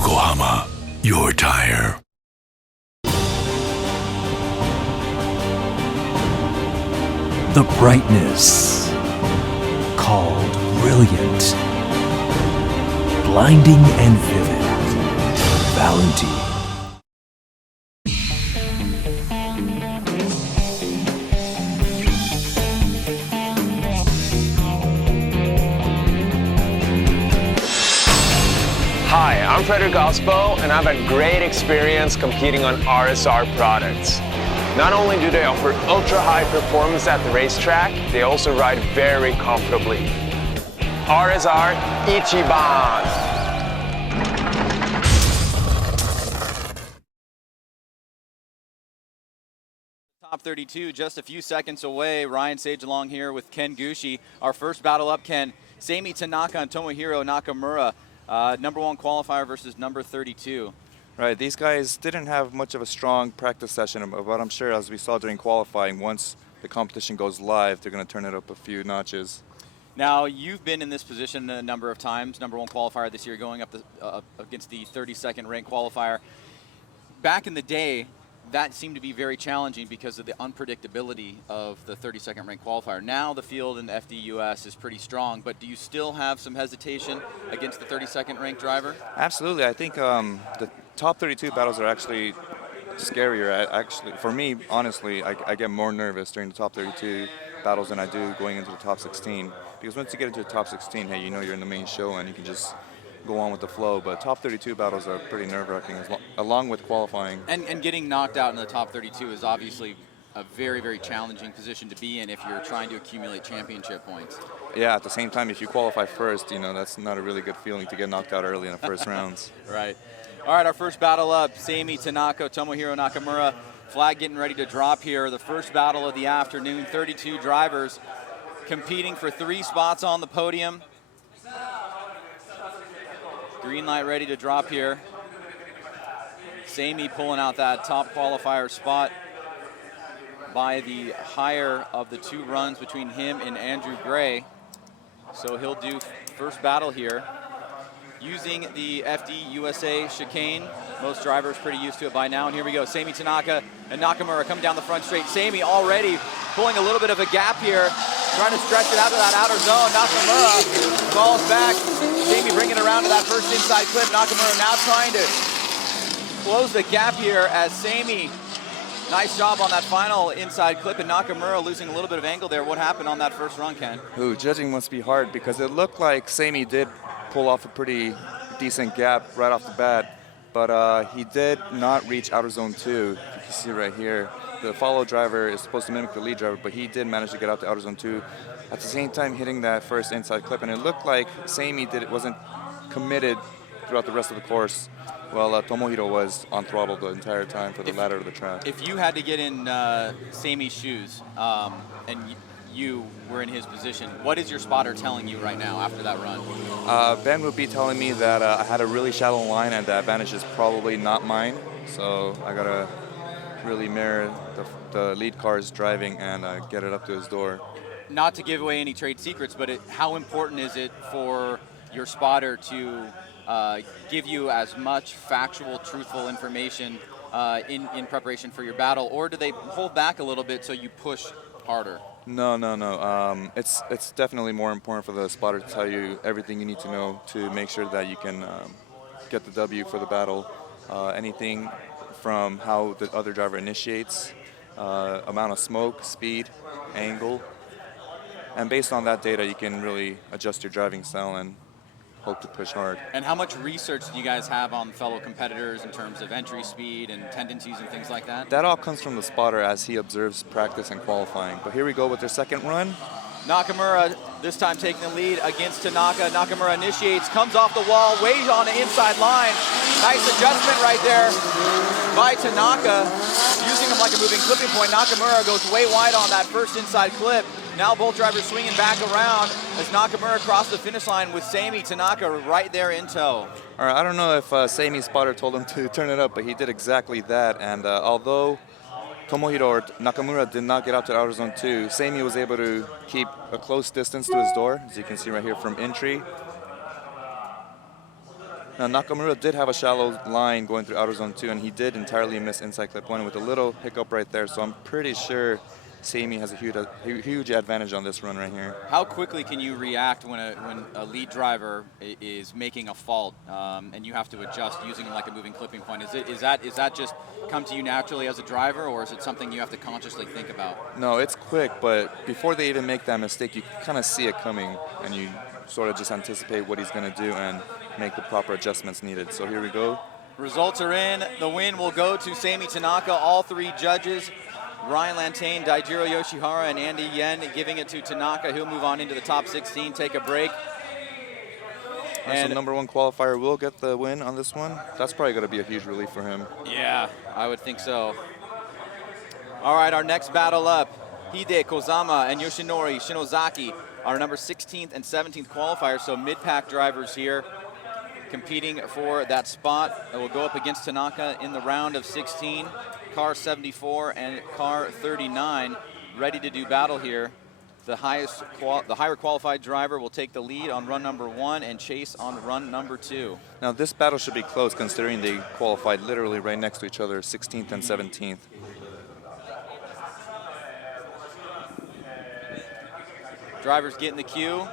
Yokohama, your tire. The brightness, called brilliant, blinding and vivid, Valentine. Hi, I'm Frederick Ospo, and I've had great experience competing on RSR products. Not only do they offer ultra-high performance at the racetrack, they also ride very comfortably. RSR Ichiban! Top 32, just a few seconds away. Ryan Sage along here with Ken Gushi. Our first battle up, Ken. Seimi Tanaka and Tomohiro Nakamura. Number 1 qualifier versus number 32. Right, these guys didn't have much of a strong practice session, but I'm sure as we saw during qualifying, once the competition goes live, they're going to turn it up a few notches. Now, you've been in this position a number of times, number 1 qualifier this year, going up against the 32nd ranked qualifier. Back in the day, that seemed to be very challenging because of the unpredictability of the 32nd ranked qualifier. Now the field in the FDUS is pretty strong, but do you still have some hesitation against the 32nd ranked driver? Absolutely. I think the top 32 battles are actually scarier. Actually, for me, honestly, I get more nervous during the top 32 battles than I do going into the top 16. Because once you get into the top 16, hey, you know you're in the main show and you can just go on with the flow, but top 32 battles are pretty nerve-wracking, along with qualifying. And getting knocked out in the top 32 is obviously a very, very challenging position to be in if you're trying to accumulate championship points. Yeah, at the same time, if you qualify first, you know, that's not a really good feeling to get knocked out early in the first rounds. Right. All right, our first battle up, Seimi Tanaka, Tomohiro Nakamura. Flag getting ready to drop here. The first battle of the afternoon, 32 drivers competing for 3 spots on the podium. Green light ready to drop here. Seimi pulling out that top qualifier spot by the higher of the 2 runs between him and Andrew Gray. So he'll do first battle here using the FD USA chicane. Most drivers pretty used to it by now. And here we go, Seimi Tanaka and Nakamura come down the front straight. Seimi already pulling a little bit of a gap here, trying to stretch it out of that outer zone. Nakamura falls back. Seimi bringing it around to that first inside clip. Nakamura now trying to close the gap here as Seimi, nice job on that final inside clip, and Nakamura losing a little bit of angle there. What happened on that first run, Ken? Ooh, judging must be hard because it looked like Seimi did pull off a pretty decent gap right off the bat, but he did not reach outer zone 2. You can see right here. The follow driver is supposed to mimic the lead driver, but he did manage to get out to outer zone 2. At the same time hitting that first inside clip, and it looked like Seimi wasn't committed throughout the rest of the course, while Tomohiro was on throttle the entire time for the ladder of the track. If you had to get in Seimi's shoes and you were in his position, what is your spotter telling you right now after that run? Ben would be telling me that I had a really shallow line and the advantage is probably not mine, so I gotta really mirror the lead car's driving and get it up to his door. Not to give away any trade secrets, but how important is it for your spotter to give you as much factual, truthful information in preparation for your battle, or do they hold back a little bit so you push harder? No. It's definitely more important for the spotter to tell you everything you need to know to make sure that you can get the W for the battle. Anything from how the other driver initiates, amount of smoke, speed, angle. And based on that data, you can really adjust your driving style and hope to push hard. And how much research do you guys have on fellow competitors in terms of entry speed and tendencies and things like that? That all comes from the spotter as he observes practice and qualifying. But here we go with their second run. Nakamura this time taking the lead against Tanaka. Nakamura initiates, comes off the wall, way on the inside line. Nice adjustment right there by Tanaka. Using him like a moving clipping point. Nakamura goes way wide on that first inside clip. Now both drivers swinging back around as Nakamura crossed the finish line with Seimi Tanaka right there in tow. All right, I don't know if Seimi's spotter told him to turn it up, but he did exactly that. And although Tomohiro or Nakamura did not get out to outer zone 2, Seimi was able to keep a close distance to his door, as you can see right here from entry. Now, Nakamura did have a shallow line going through outer zone 2, and he did entirely miss inside clip 1 with a little hiccup right there. So I'm pretty sure Sammy has a huge advantage on this run right here. How quickly can you react when a lead driver is making a fault and you have to adjust using like a moving clipping point? Is that just come to you naturally as a driver, or is it something you have to consciously think about? No, it's quick, but before they even make that mistake, you kind of see it coming, and you sort of just anticipate what he's going to do and make the proper adjustments needed. So here we go. Results are in. The win will go to Sami Tanaka. All 3 judges, Ryan Lantane, Daijiro Yoshihara, and Andy Yen, giving it to Tanaka. He'll move on into the top 16, take a break. And so number 1 qualifier will get the win on this one. That's probably going to be a huge relief for him. Yeah, I would think so. All right, our next battle up, Hide, Kozama, and Yoshinori Shinozaki, our number 16th and 17th qualifiers, so mid-pack drivers here competing for that spot. It will go up against Tanaka in the round of 16. Car 74 and car 39 ready to do battle here. The higher qualified driver will take the lead on run number 1 and chase on run number 2. Now this battle should be close considering they qualified literally right next to each other, 16th and 17th. Drivers get in the queue.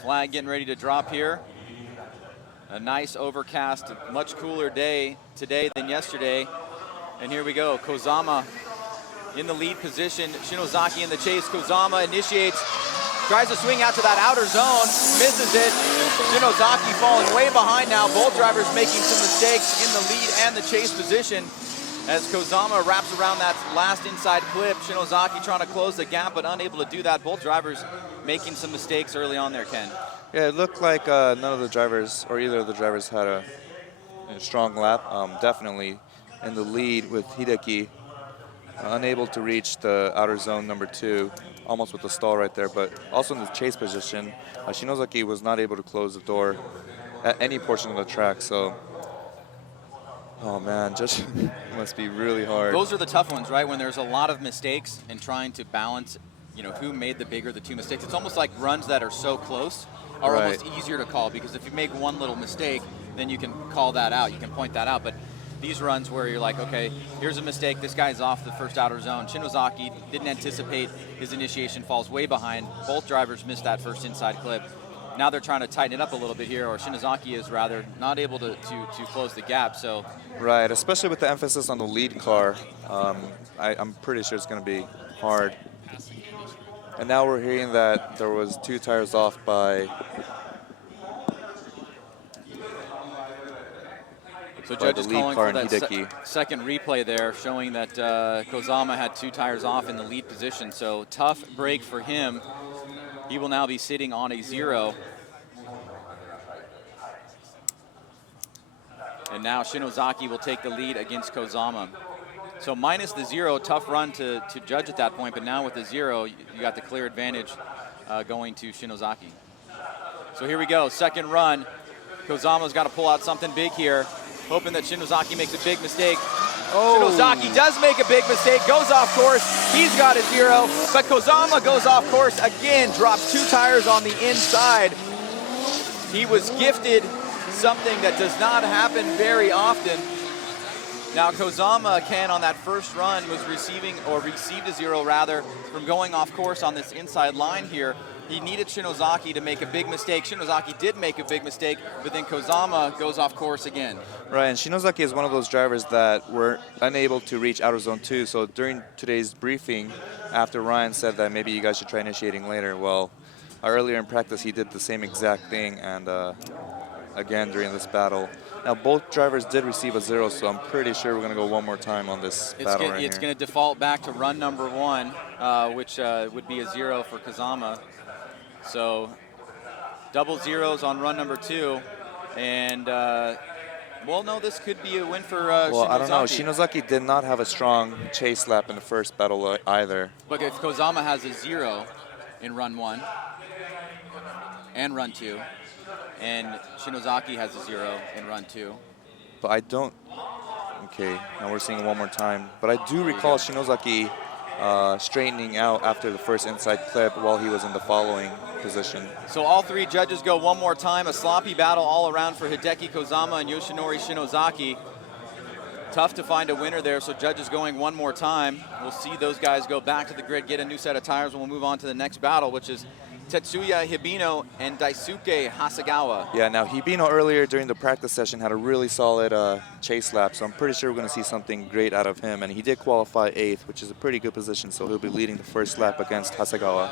Flag getting ready to drop here. A nice overcast, much cooler day today than yesterday. And here we go, Kozama in the lead position, Shinozaki in the chase. Kozama initiates, tries to swing out to that outer zone, misses it. Shinozaki falling way behind now. Both drivers making some mistakes in the lead and the chase position. As Kozama wraps around that last inside clip, Shinozaki trying to close the gap, but unable to do that. Both drivers making some mistakes early on there, Ken. Yeah, it looked like none of the drivers, or either of the drivers, had a strong lap. Definitely in the lead with Hideki, unable to reach the outer zone number 2, almost with the stall right there, but also in the chase position, Shinozaki was not able to close the door at any portion of the track, so oh man, just must be really hard. Those are the tough ones, right? When there's a lot of mistakes and trying to balance, you know, who made the bigger the 2 mistakes. It's almost like runs that are so close are almost easier to call, because if you make one little mistake, then you can call that out, you can point that out. But these runs where you're like, okay, here's a mistake, this guy's off the first outer zone. Shinozaki didn't anticipate his initiation, falls way behind. Both drivers missed that first inside clip. Now they're trying to tighten it up a little bit here, or Shinozaki is rather, not able to close the gap, so. Right, especially with the emphasis on the lead car. I'm pretty sure it's gonna be hard. And now we're hearing that there was 2 tires off by So judge is calling for that Hideki. second replay there, showing that Kozama had 2 tires off in the lead position. So tough break for him. He will now be sitting on a 0. And now Shinozaki will take the lead against Kozama. So minus the 0, tough run to judge at that point, but now with the 0, you got the clear advantage going to Shinozaki. So here we go, second run. Kozama's got to pull out something big here, hoping that Shinozaki makes a big mistake. Shinozaki does make a big mistake, goes off course. He's got a 0, but Kozama goes off course again, drops 2 tires on the inside. He was gifted something that does not happen very often. Now Kozama, Ken, on that first run was received a 0 rather, from going off course on this inside line here. He needed Shinozaki to make a big mistake. Shinozaki did make a big mistake, but then Kozama goes off course again. Right, and Shinozaki is one of those drivers that were unable to reach outer zone 2. So during today's briefing, after Ryan said that maybe you guys should try initiating later, well, earlier in practice he did the same exact thing, and again during this battle. Now both drivers did receive a 0, so I'm pretty sure we're going to go one more time on this battle right here. It's going to default back to run number 1, which would be a 0 for Kozama. So double 0s on run number 2, and well, no, this could be a win for Shinozaki. Well, I don't know. Shinozaki did not have a strong chase lap in the first battle either. But if Kozama has a 0 in run 1 and run 2, and Shinozaki has a 0 in run 2. But I don't. Okay, now we're seeing it one more time. But I do recall Shinozaki straightening out after the first inside clip while he was in the following position. So all three judges go one more time. A sloppy battle all around for Hideki Kozama and Yoshinori Shinozaki. Tough to find a winner there, so judges going one more time. We'll see those guys go back to the grid, get a new set of tires, and we'll move on to the next battle, which is Tetsuya Hibino and Daisuke Hasegawa. Yeah, now Hibino earlier during the practice session had a really solid chase lap, so I'm pretty sure we're going to see something great out of him. And he did qualify 8th, which is a pretty good position, so he'll be leading the first lap against Hasegawa.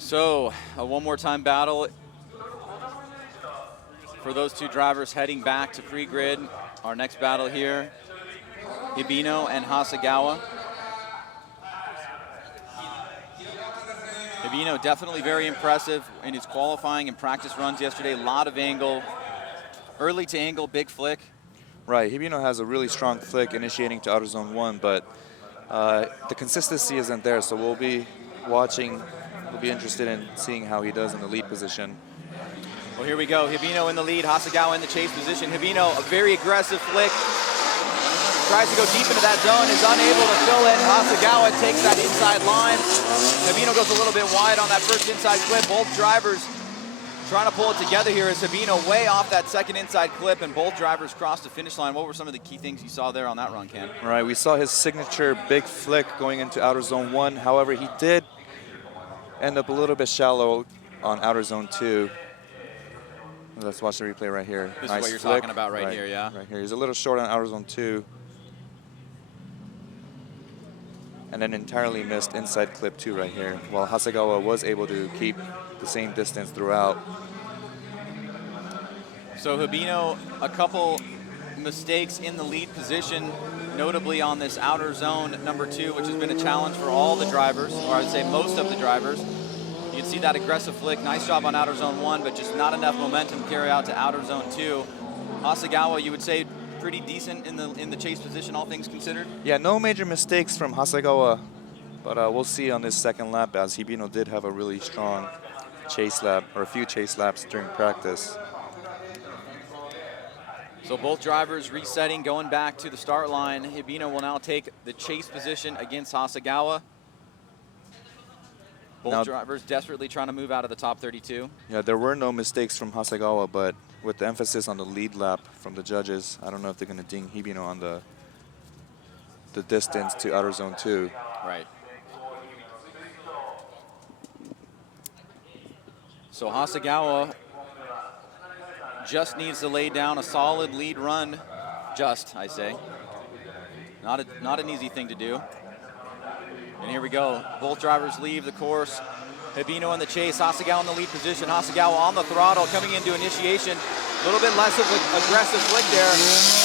So, a one more time battle for those two drivers heading back to pre-grid. Our next battle here, Hibino and Hasegawa. Hibino definitely very impressive in his qualifying and practice runs yesterday. A lot of angle, early to angle, big flick. Right, Hibino has a really strong flick initiating to outer zone 1, but the consistency isn't there, so we'll be watching. We'll be interested in seeing how he does in the lead position. Well, here we go. Hibino in the lead, Hasegawa in the chase position. Hibino, a very aggressive flick. Tries to go deep into that zone, is unable to fill it. Hasegawa takes that inside line. Hibino goes a little bit wide on that first inside clip. Both drivers trying to pull it together here as Hibino way off that second inside clip, and both drivers crossed the finish line. What were some of the key things you saw there on that run, Ken? Right, we saw his signature big flick going into outer zone 1. However, he did end up a little bit shallow on outer zone 2. Let's watch the replay right here. This nice is what you're flick. talking about right here, yeah? Right here. He's a little short on outer zone 2. And then entirely missed inside clip 2 right here, while Hasegawa was able to keep the same distance throughout. So Hibino, a couple mistakes in the lead position, notably on this outer zone number 2, which has been a challenge for all the drivers, or I would say most of the drivers. You can see that aggressive flick, nice job on outer zone 1, but just not enough momentum to carry out to outer zone 2. Hasegawa, you would say pretty decent in the chase position, all things considered? Yeah, no major mistakes from Hasegawa, but we'll see on this second lap, as Hibino did have a really strong chase lap, or a few chase laps during practice. So both drivers resetting, going back to the start line. Hibino will now take the chase position against Hasegawa. Both now, drivers desperately trying to move out of the top 32. Yeah, there were no mistakes from Hasegawa, but with the emphasis on the lead lap from the judges, I don't know if they're going to ding Hibino on the distance to outer zone 2. Right. So Hasegawa just needs to lay down a solid lead run. Just, I say. Not an easy thing to do. And here we go. Both drivers leave the course. Hibino in the chase, Hasegawa in the lead position. Hasegawa on the throttle, coming into initiation. A little bit less of an aggressive flick there.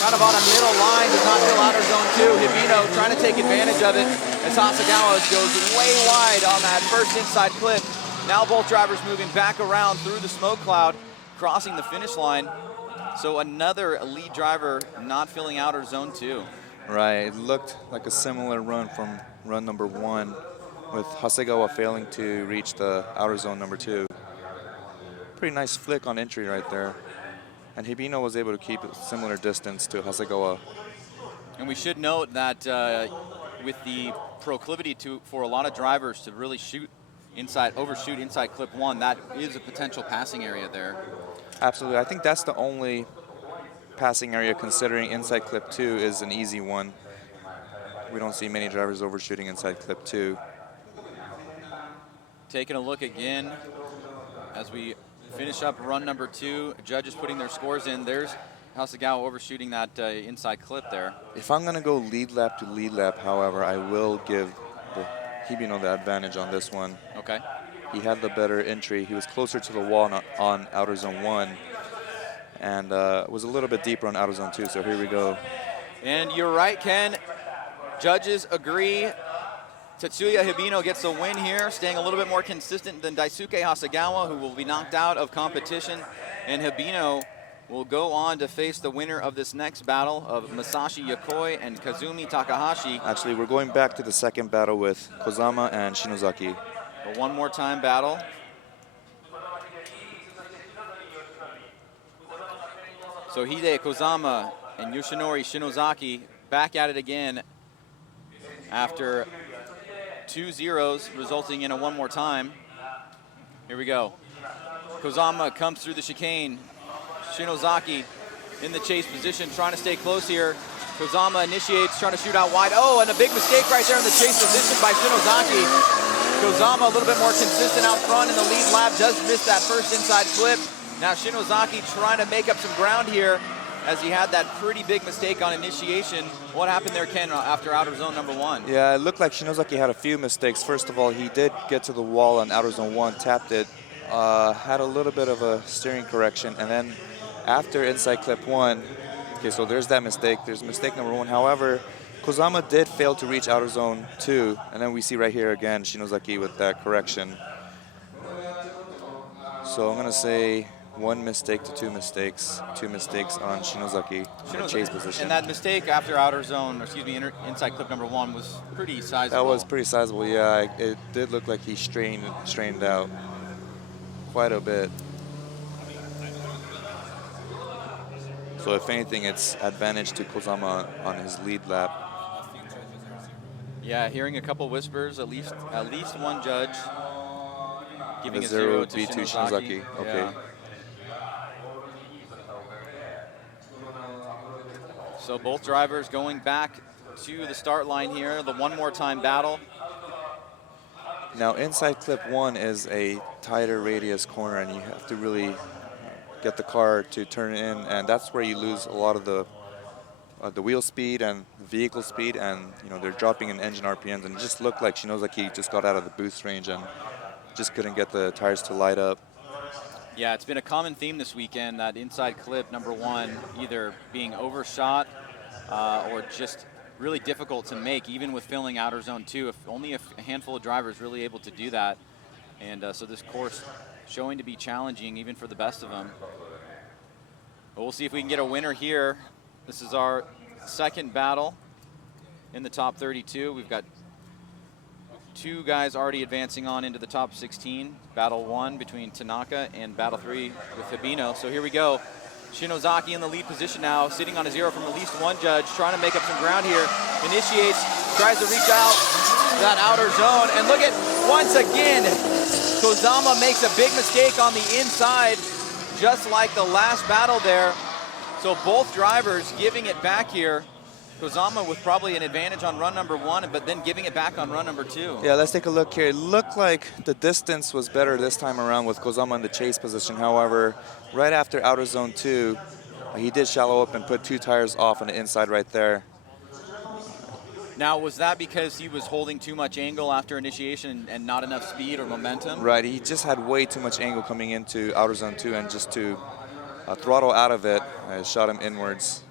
Kind of on a middle line, does not fill outer zone 2. Hibino trying to take advantage of it as Hasegawa goes way wide on that first inside clip. Now both drivers moving back around through the smoke cloud, crossing the finish line. So another lead driver not filling outer zone 2. Right, it looked like a similar run from run number 1, with Hasegawa failing to reach the outer zone number 2. Pretty nice flick on entry right there. And Hibino was able to keep a similar distance to Hasegawa. And we should note that with the proclivity for a lot of drivers to really overshoot inside clip 1, that is a potential passing area there. Absolutely, I think that's the only passing area, considering inside clip 2 is an easy one. We don't see many drivers overshooting inside clip 2. Taking a look again as we finish up run number 2. Judges putting their scores in. There's Hasegawa overshooting that inside clip there. If I'm going to go lead lap to lead lap, however, I will give Hibino the advantage on this one. Okay. He had the better entry. He was closer to the wall on outer zone 1, and was a little bit deeper on outer zone 2. So here we go. And you're right, Ken. Judges agree. Tetsuya Hibino gets the win here, staying a little bit more consistent than Daisuke Hasegawa, who will be knocked out of competition. And Hibino will go on to face the winner of this next battle of Masashi Yokoi and Kazumi Takahashi. Actually, we're going back to the second battle with Kozama and Shinozaki. A one more time battle. So Hide Kozama and Yoshinori Shinozaki back at it again after 2 zeros, resulting in a one more time. Here we go. Kozama comes through the chicane. Shinozaki in the chase position, trying to stay close here. Kozama initiates, trying to shoot out wide. Oh, and a big mistake right there in the chase position by Shinozaki. Kozama a little bit more consistent out front in the lead lap, does miss that first inside flip. Now Shinozaki trying to make up some ground here as he had that pretty big mistake on initiation. What happened there, Ken, after outer zone number 1? Yeah, it looked like Shinozaki had a few mistakes. First of all, he did get to the wall on outer zone 1, tapped it, had a little bit of a steering correction, and then after inside clip 1, okay, so there's that mistake. There's mistake number 1. However, Kozama did fail to reach outer zone 2, and then we see right here again Shinozaki with that correction. So I'm gonna say 1 mistake to 2 mistakes. 2 mistakes on Shinozaki in the chase position. And that mistake after outer zone, or excuse me, inside clip number 1 was pretty sizable. That was pretty sizable, yeah. It did look like he strained out quite a bit. So if anything, it's advantage to Kozama on his lead lap. Yeah, hearing a couple whispers, at least one judge giving The a 0 would to be Shinozaki. to Shinozaki. Okay. Yeah. So both drivers going back to the start line here, the one more time battle. Now inside clip 1 is a tighter radius corner, and you have to really get the car to turn in, and that's where you lose a lot of the wheel speed and vehicle speed, and you know they're dropping in engine RPMs, and it just looked like Shinozaki just got out of the boost range and just couldn't get the tires to light up. Yeah, it's been a common theme this weekend, that inside clip number 1 either being overshot or just really difficult to make, even with filling outer zone 2. If only a handful of drivers really able to do that. And so this course showing to be challenging even for the best of them. But we'll see if we can get a winner here. This is our second battle in the top 32. We've got 2 guys already advancing on into the top 16. Battle 1 between Tanaka and battle 3 with Hibino. So here we go. Shinozaki in the lead position now, sitting on a 0 from at least 1 judge, trying to make up some ground here. Initiates, tries to reach out that outer zone. And look at, once again, Kozama makes a big mistake on the inside, just like the last battle there. So both drivers giving it back here. Kozama with probably an advantage on run number 1, but then giving it back on run number 2. Yeah, let's take a look here. It looked like the distance was better this time around with Kozama in the chase position. However, right after outer zone 2, he did shallow up and put 2 tires off on the inside right there. Now, was that because he was holding too much angle after initiation and not enough speed or momentum? Right, he just had way too much angle coming into outer zone 2, and just to throttle out of it, shot him inwards,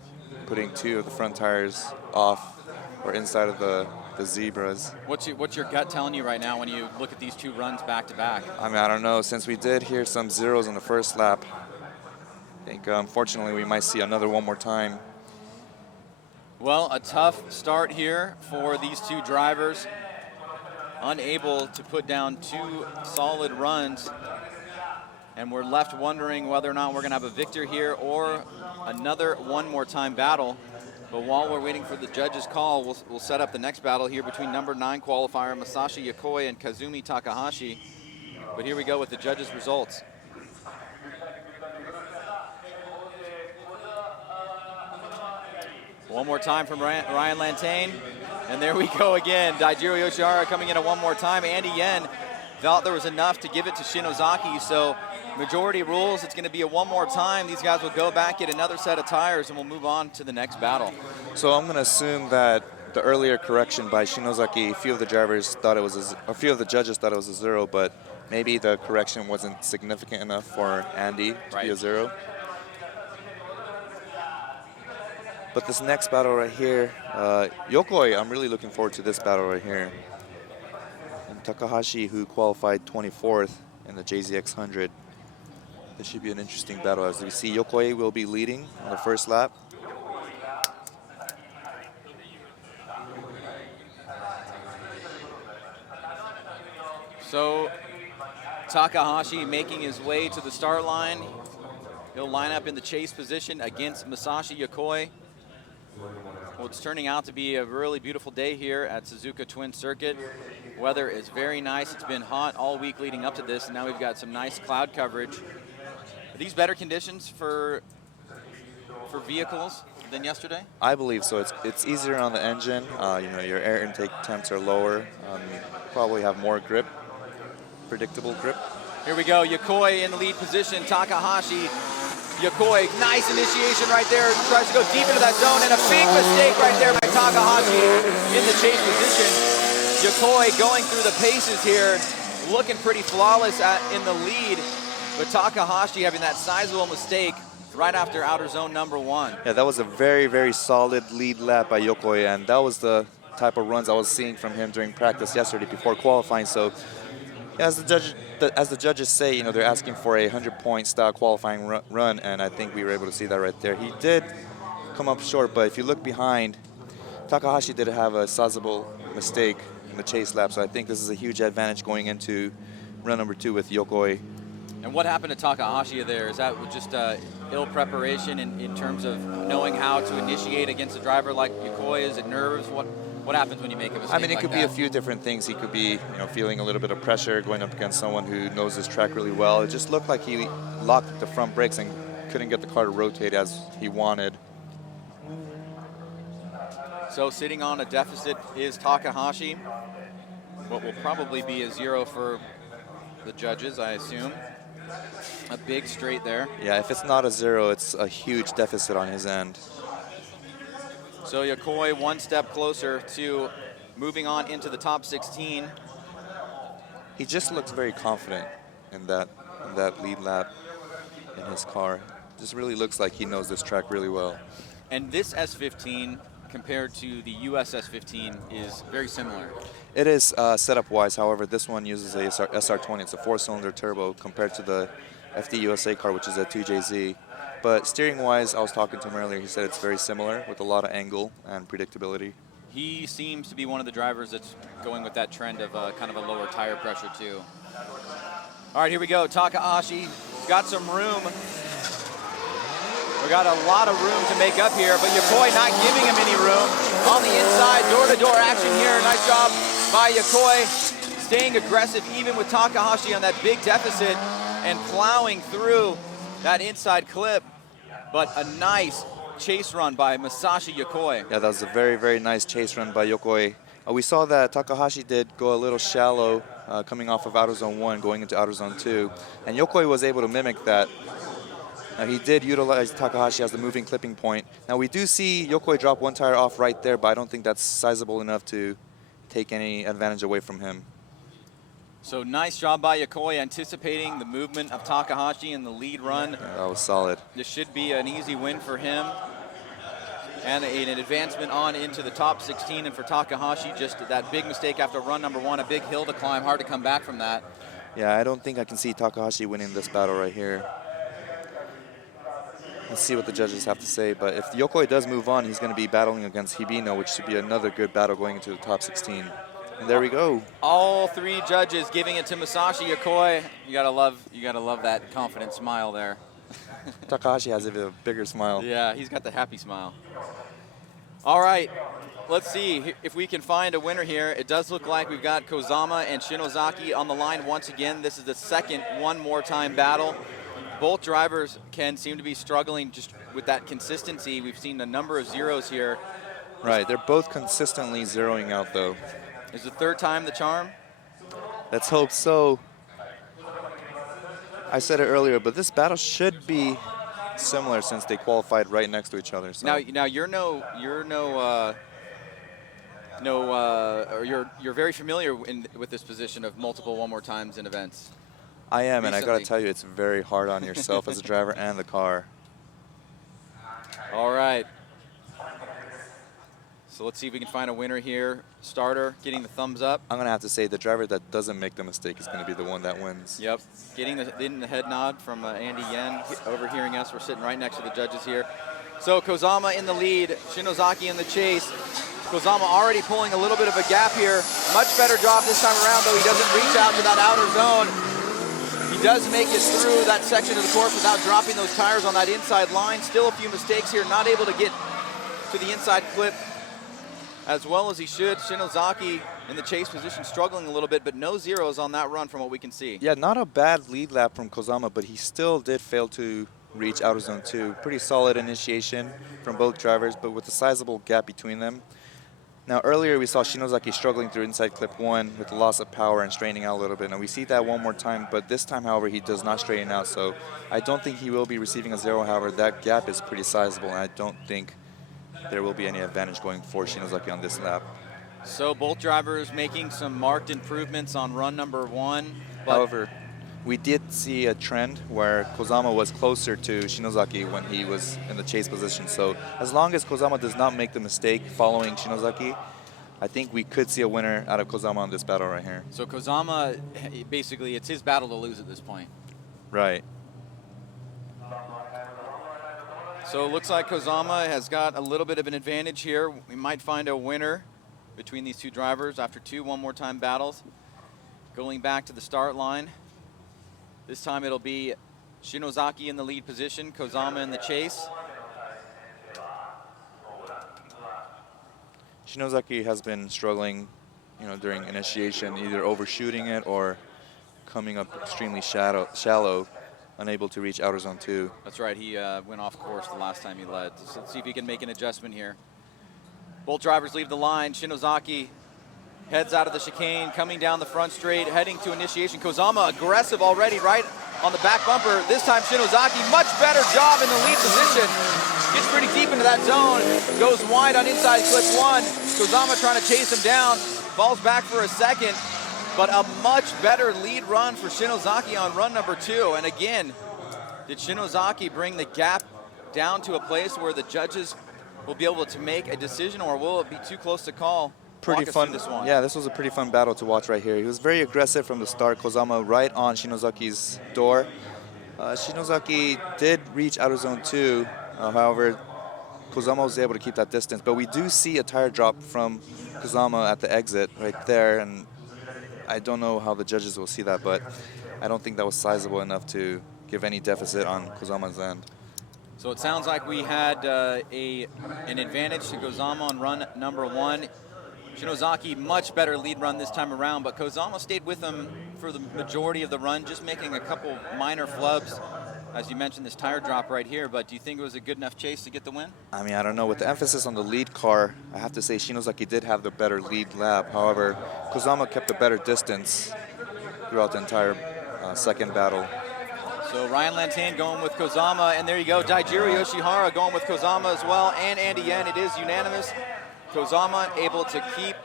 putting 2 of the front tires off or inside of the zebras. What's your gut telling you right now when you look at these 2 runs back to back? I mean, I don't know. Since we did hear some zeros in the first lap, I think unfortunately we might see another one more time. Well, a tough start here for these 2 drivers. Unable to put down 2 solid runs. And we're left wondering whether or not we're going to have a victor here or another one more time battle. But while we're waiting for the judge's call, we'll set up the next battle here between number 9 qualifier Masashi Yokoi and Kazumi Takahashi. But here we go with the judge's results. One more time from Ryan Lantane. And there we go again. Daijiro Yoshihara coming in at one more time. Andy Yen felt there was enough to give it to Shinozaki, so majority rules, it's going to be a one more time. These guys will go back, get another set of tires, and we'll move on to the next battle. So I'm going to assume that the earlier correction by Shinozaki, a few of the judges thought it was a 0, but maybe the correction wasn't significant enough for Andy to be a 0. But this next battle right here, Yokoi, I'm really looking forward to this battle right here. And Takahashi, who qualified 24th in the JZX 100. This should be an interesting battle. As we see, Yokoi will be leading on the first lap. So Takahashi making his way to the start line. He'll line up in the chase position against Masashi Yokoi. Well, it's turning out to be a really beautiful day here at Suzuka Twin Circuit. Weather is very nice. It's been hot all week leading up to this, and now we've got some nice cloud coverage. Are these better conditions for vehicles than yesterday? I believe so. It's easier on the engine. You know, your air intake temps are lower. You probably have more grip, predictable grip. Here we go, Yokoi in the lead position, Takahashi. Yokoi, nice initiation right there, tries to go deep into that zone, and a big mistake right there by Takahashi in the chase position. Yokoi going through the paces here, looking pretty flawless in the lead, but Takahashi having that sizable mistake right after outer zone number 1. Yeah, that was a very, very solid lead lap by Yokoi, and that was the type of runs I was seeing from him during practice yesterday before qualifying. So as the judges say, you know, they're asking for a 100-point style qualifying run, and I think we were able to see that right there. He did come up short, but if you look behind, Takahashi did have a sizable mistake in the chase lap, so I think this is a huge advantage going into run number 2 with Yokoi. And what happened to Takahashi there? Is that just ill preparation in terms of knowing how to initiate against a driver like Yokoi? Is it nerves? What happens when you make a mistake? I mean, it like could that? be a few different things. He could be, you know, feeling a little bit of pressure going up against someone who knows this track really well. It just looked like he locked the front brakes and couldn't get the car to rotate as he wanted. So sitting on a deficit is Takahashi. What will probably be a 0 for the judges, I assume. A big straight there. Yeah, if it's not a 0, it's a huge deficit on his end. So Yokoi one step closer to moving on into the top 16. He just looks very confident in that lead lap in his car. Just really looks like he knows this track really well. And this S15 compared to the US S15 is very similar. It is setup-wise. However, this one uses a SR20. It's a 4-cylinder turbo compared to the FD USA car, which is a 2JZ. But steering-wise, I was talking to him earlier. He said it's very similar with a lot of angle and predictability. He seems to be one of the drivers that's going with that trend of kind of a lower tire pressure too. All right, here we go. Takahashi got some room. We got a lot of room to make up here, but Yokoi not giving him any room. On the inside, door-to-door action here. Nice job by Yokoi, staying aggressive even with Takahashi on that big deficit and plowing through that inside clip. But a nice chase run by Masashi Yokoi. Yeah, that was a very, very nice chase run by Yokoi. We saw that Takahashi did go a little shallow coming off of outer zone 1, going into outer zone 2. And Yokoi was able to mimic that. Now, he did utilize Takahashi as the moving clipping point. Now, we do see Yokoi drop one tire off right there, but I don't think that's sizable enough to take any advantage away from him. So nice job by Yokoi anticipating the movement of Takahashi in the lead run. Yeah, that was solid. This should be an easy win for him. And an advancement on into the top 16. And for Takahashi, just that big mistake after run number 1, a big hill to climb, hard to come back from that. Yeah, I don't think I can see Takahashi winning this battle right here. Let's see what the judges have to say. But if Yokoi does move on, he's going to be battling against Hibino, which should be another good battle going into the top 16. And there we go. All 3 judges giving it to Masashi Yokoi. You gotta love that confident smile there. Takahashi has a bigger smile. Yeah, he's got the happy smile. All right, let's see if we can find a winner here. It does look like we've got Kozama and Shinozaki on the line once again. This is the second one more time battle. Both drivers can seem to be struggling just with that consistency. We've seen a number of zeros here. Right, they're both consistently zeroing out though. Is the third time the charm? Let's hope so. I said it earlier, but this battle should be similar since they qualified right next to each other. So. Now you're very familiar with this position of multiple one more times in events. I am, and I Recently. gotta tell you, it's very hard on yourself as a driver and the car. All right. So let's see if we can find a winner here. Starter getting the thumbs up. I'm going to have to say the driver that doesn't make the mistake is going to be the one that wins. Yep, getting the head nod from Andy Yen overhearing us. We're sitting right next to the judges here. So Kozama in the lead, Shinozaki in the chase. Kozama already pulling a little bit of a gap here. Much better job this time around, though he doesn't reach out to that outer zone. He does make it through that section of the course without dropping those tires on that inside line. Still a few mistakes here, not able to get to the inside clip as well as he should. Shinozaki in the chase position struggling a little bit, but no zeros on that run from what we can see. Yeah, not a bad lead lap from Kozama, but he still did fail to reach outer zone 2. Pretty solid initiation from both drivers, but with a sizable gap between them. Now earlier we saw Shinozaki struggling through inside clip 1 with the loss of power and straining out a little bit. Now we see that one more time, but this time, however, he does not straighten out, so I don't think he will be receiving a zero. However, that gap is pretty sizable, and I don't think there will be any advantage going for Shinozaki on this lap. So both drivers making some marked improvements on run number 1. However, we did see a trend where Kozama was closer to Shinozaki when he was in the chase position. So as long as Kozama does not make the mistake following Shinozaki, I think we could see a winner out of Kozama on this battle right here. So Kozama, basically, it's his battle to lose at this point. Right. So it looks like Kozama has got a little bit of an advantage here. We might find a winner between these two drivers after 2 one-more-time battles. Going back to the start line. This time it'll be Shinozaki in the lead position, Kozama in the chase. Shinozaki has been struggling, during initiation, either overshooting it or coming up extremely shallow, unable to reach outer zone 2. That's right, he went off course the last time he led. So let's see if he can make an adjustment here. Both drivers leave the line. Shinozaki heads out of the chicane, coming down the front straight, heading to initiation. Kozama aggressive already, right on the back bumper. This time Shinozaki, much better job in the lead position. Gets pretty deep into that zone, goes wide on inside clip 1. Kozama trying to chase him down, falls back for a second, but a much better lead run for Shinozaki on run number 2. And again, did Shinozaki bring the gap down to a place where the judges will be able to make a decision, or will it be too close to call? Pretty fun. This one. Yeah, this was a pretty fun battle to watch right here. He was very aggressive from the start. Kozama right on Shinozaki's door. Shinozaki did reach outer zone 2. However, Kozama was able to keep that distance. But we do see a tire drop from Kozama at the exit right there. And I don't know how the judges will see that, but I don't think that was sizable enough to give any deficit on Kozama's end. So it sounds like we had an advantage to Kozama on run number 1. Shinozaki, much better lead run this time around, but Kozama stayed with him for the majority of the run, just making a couple minor flubs. As you mentioned, this tire drop right here, but do you think it was a good enough chase to get the win? I mean, I don't know. With the emphasis on the lead car, I have to say Shinozaki did have the better lead lap. However, Kozama kept a better distance throughout the entire second battle. So Ryan Lantain going with Kozama, and there you go, Daijiro Yoshihara going with Kozama as well, and Andy Yen. It is unanimous. Kozama able to keep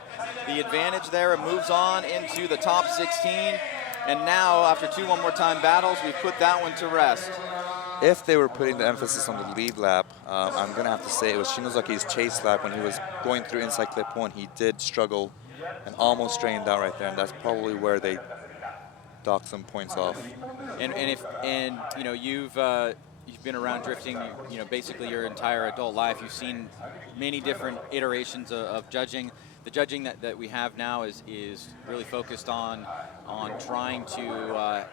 the advantage there and moves on into the top 16. And now, after 2 one-more-time battles, we've put that one to rest. If they were putting the emphasis on the lead lap, I'm going to have to say it was Shinozaki's chase lap when he was going through inside clip 1. He did struggle and almost straightened out right there, and that's probably where they docked some points off. And you've been around drifting, basically your entire adult life. You've seen many different iterations of judging. The judging that we have now is really focused on trying to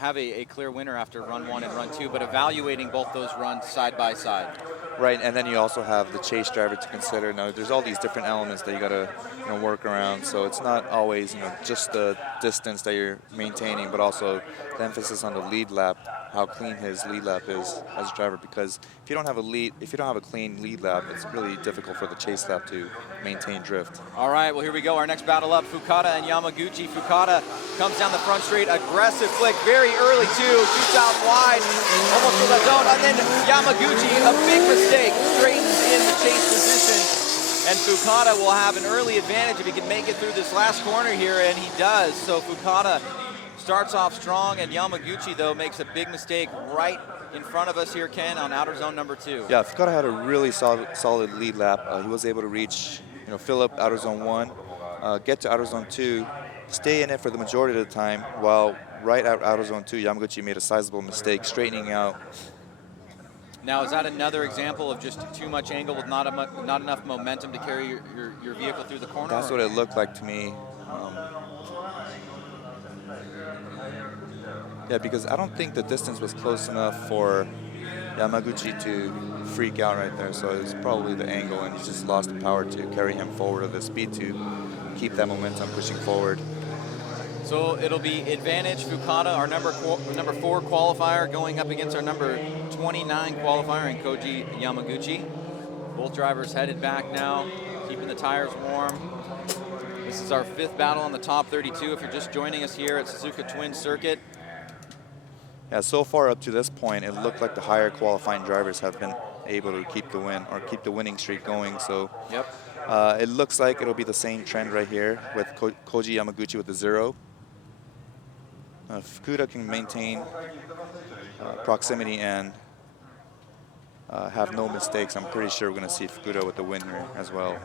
have a clear winner after run 1 and run 2, but evaluating both those runs side by side. Right, and then you also have the chase driver to consider. Now, there's all these different elements that you got to work around. So it's not always just the distance that you're maintaining, but also the emphasis on the lead lap, how clean his lead lap is as a driver. Because if you don't have a clean lead lap, it's really difficult for the chase lap to maintain drift. All right, well here we go. Our next battle up, Fukada and Yamaguchi. Fukada comes down the front straight, aggressive flick, very early too, shoots out wide, almost to the zone, and then Yamaguchi, a big mistake, straightens in the chase position. And Fukada will have an early advantage if he can make it through this last corner here, and he does. So Fukada starts off strong, and Yamaguchi, though, makes a big mistake right in front of us here, Ken, on outer zone number 2. Yeah, Fukada had a really solid lead lap. He was able to reach fill up outer zone 1, get to outer zone 2, stay in it for the majority of the time, while right at outer zone 2, Yamaguchi made a sizable mistake, straightening out. Now, is that another example of just too much angle with not enough momentum to carry your vehicle through the corner? That's what it looked like to me. Yeah, because I don't think the distance was close enough for Yamaguchi to freak out right there. So it was probably the angle, and he just lost the power to carry him forward, or the speed to keep that momentum pushing forward. So it'll be advantage Fukada, our number 4 qualifier, going up against our number 29 qualifier in Koji Yamaguchi. Both drivers headed back now, keeping the tires warm. This is our 5th battle on the top 32 if you're just joining us here at Suzuka Twin Circuit. Yeah, so far up to this point, it looked like the higher qualifying drivers have been able to keep the win, or keep the winning streak going. So yep. It looks like it'll be the same trend right here with Koji Yamaguchi with the 0. Fukuda can maintain proximity and have no mistakes. I'm pretty sure we're going to see Fukuda with the win here as well.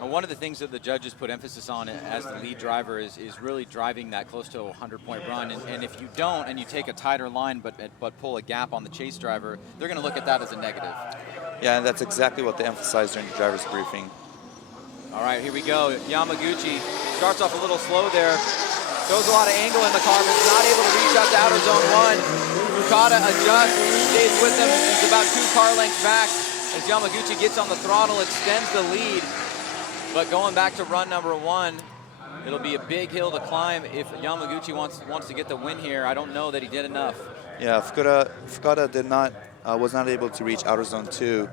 And one of the things that the judges put emphasis on as the lead driver is really driving that close to a 100-point run. And if you don't, and you take a tighter line but pull a gap on the chase driver, they're going to look at that as a negative. Yeah, and that's exactly what they emphasized during the driver's briefing. All right, here we go. Yamaguchi starts off a little slow there. Throws a lot of angle in the car, but is not able to reach out to outer zone 1. Fukada adjusts, stays with him. He's about 2 car lengths back as Yamaguchi gets on the throttle, extends the lead. But going back to run number 1, it'll be a big hill to climb if Yamaguchi wants to get the win here. I don't know that he did enough. Yeah, Fukada was not able to reach outer zone 2.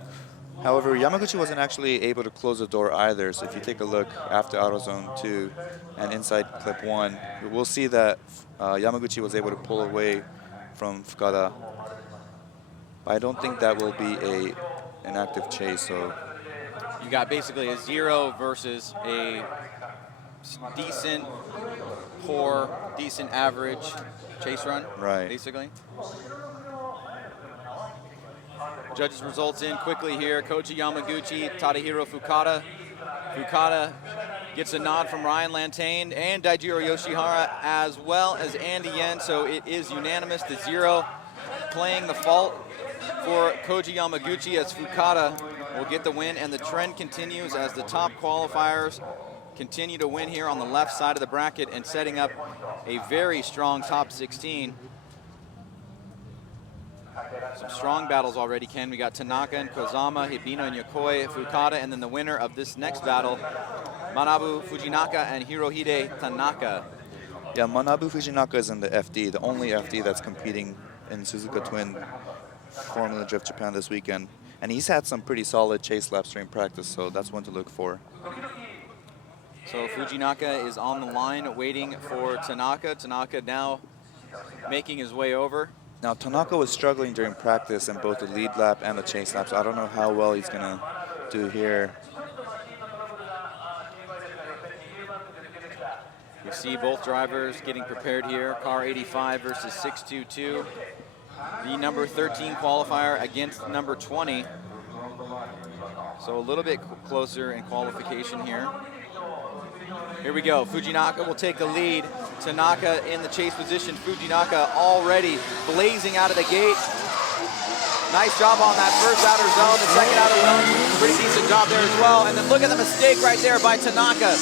However, Yamaguchi wasn't actually able to close the door either. So if you take a look after outer zone 2 and inside clip 1, we'll see that Yamaguchi was able to pull away from Fukada. I don't think that will be an active chase. So you got basically a 0 versus a decent, poor, decent average chase run, right? Basically. Judges' results in quickly here. Koji Yamaguchi, Tadahiro Fukada. Fukada gets a nod from Ryan Lantane and Daijiro Yoshihara, as well as Andy Yen. So it is unanimous. The 0 playing the fault for Koji Yamaguchi, as Fukada will get the win. And the trend continues as the top qualifiers continue to win here on the left side of the bracket and setting up a very strong top 16. Some strong battles already, Ken. We got Tanaka and Kozama, Hibino and Yokoi, Fukada, and then the winner of this next battle, Manabu Fujinaka and Hirohide Tanaka. Yeah, Manabu Fujinaka is in the FD, the only FD that's competing in Suzuka Twin Formula Drift Japan this weekend. And he's had some pretty solid chase laps during practice, so that's one to look for. So Fujinaka is on the line waiting for Tanaka. Tanaka now making his way over. Now, Tanaka was struggling during practice in both the lead lap and the chase lap, so I don't know how well he's going to do here. We see both drivers getting prepared here. Car 85 versus 622. The number 13 qualifier against number 20. So a little bit closer in qualification here. Here we go. Fujinaka will take the lead. Tanaka in the chase position. Fujinaka already blazing out of the gate. Nice job on that first outer zone. The second outer zone, pretty decent job there as well. And then look at the mistake right there by Tanaka.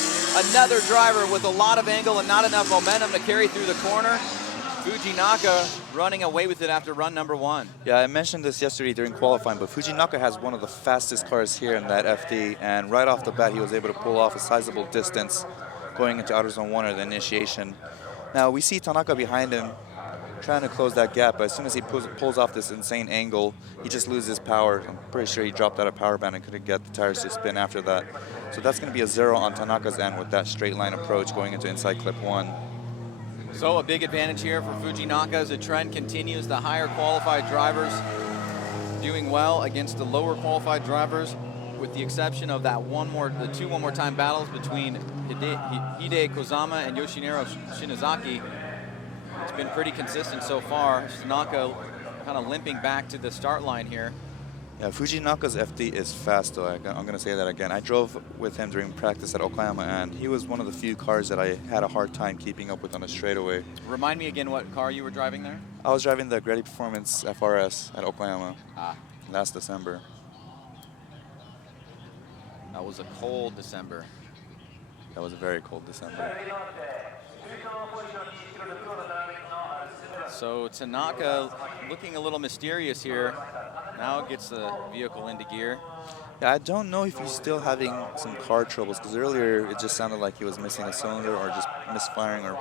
Another driver with a lot of angle and not enough momentum to carry through the corner. Fujinaka running away with it after run number 1. Yeah, I mentioned this yesterday during qualifying, but Fujinaka has one of the fastest cars here in that FD, and right off the bat, he was able to pull off a sizable distance going into outer zone 1 or the initiation. Now, we see Tanaka behind him trying to close that gap, but as soon as he pulls off this insane angle, he just loses power. I'm pretty sure he dropped out of power band and couldn't get the tires to spin after that. So that's going to be a 0 on Tanaka's end with that straight line approach going into inside clip 1. So a big advantage here for Fujinaka as the trend continues. The higher qualified drivers doing well against the lower qualified drivers, with the exception of that the two one more time battles between Hide Kozama and Yoshinaro Shinozaki. It's been pretty consistent so far. Tanaka kind of limping back to the start line here. Yeah, Fujinaka's FD is fast though. I'm going to say that again. I drove with him during practice at Okayama, and he was one of the few cars that I had a hard time keeping up with on a straightaway. Remind me again what car you were driving there? I was driving the Greddy Performance FRS at Okayama last December. That was a cold December. That was a very cold December. So Tanaka looking a little mysterious here. Now gets the vehicle into gear. Yeah, I don't know if he's still having some car troubles, because earlier it just sounded like he was missing a cylinder or just misfiring, or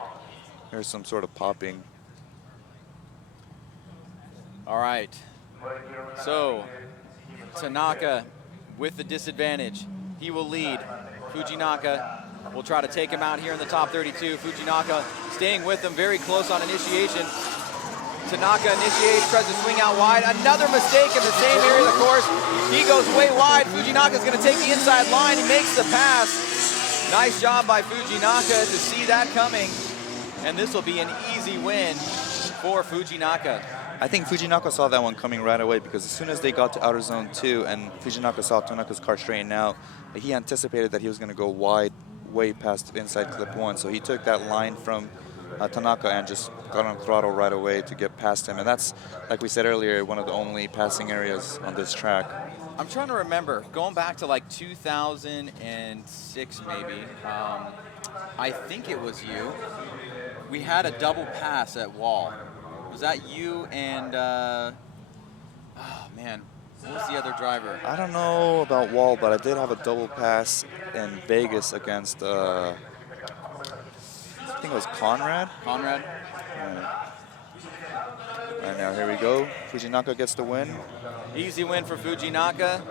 there's some sort of popping. All right. So Tanaka with the disadvantage. He will lead. Fujinaka will try to take him out here in the top 32. Fujinaka staying with him, very close on initiation. Tanaka initiates, tries to swing out wide. Another mistake in the same area of the course. He goes way wide. Fujinaka's going to take the inside line. He makes the pass. Nice job by Fujinaka to see that coming. And this will be an easy win for Fujinaka. I think Fujinaka saw that one coming right away, because as soon as they got to outer zone 2 and Fujinaka saw Tanaka's car straighten out, he anticipated that he was going to go wide, way past inside clip 1. So he took that line from Tanaka and just got on throttle right away to get past him. And that's, like we said earlier, one of the only passing areas on this track. I'm trying to remember, going back to like 2006 maybe, I think it was you. We had a double pass at Wall. Was that you and, oh man, what was the other driver? I don't know about Wall, but I did have a double pass in Vegas against, I think it was Conrad. Conrad? Yeah. And now here we go. Fujinaka gets the win. Easy win for Fujinaka.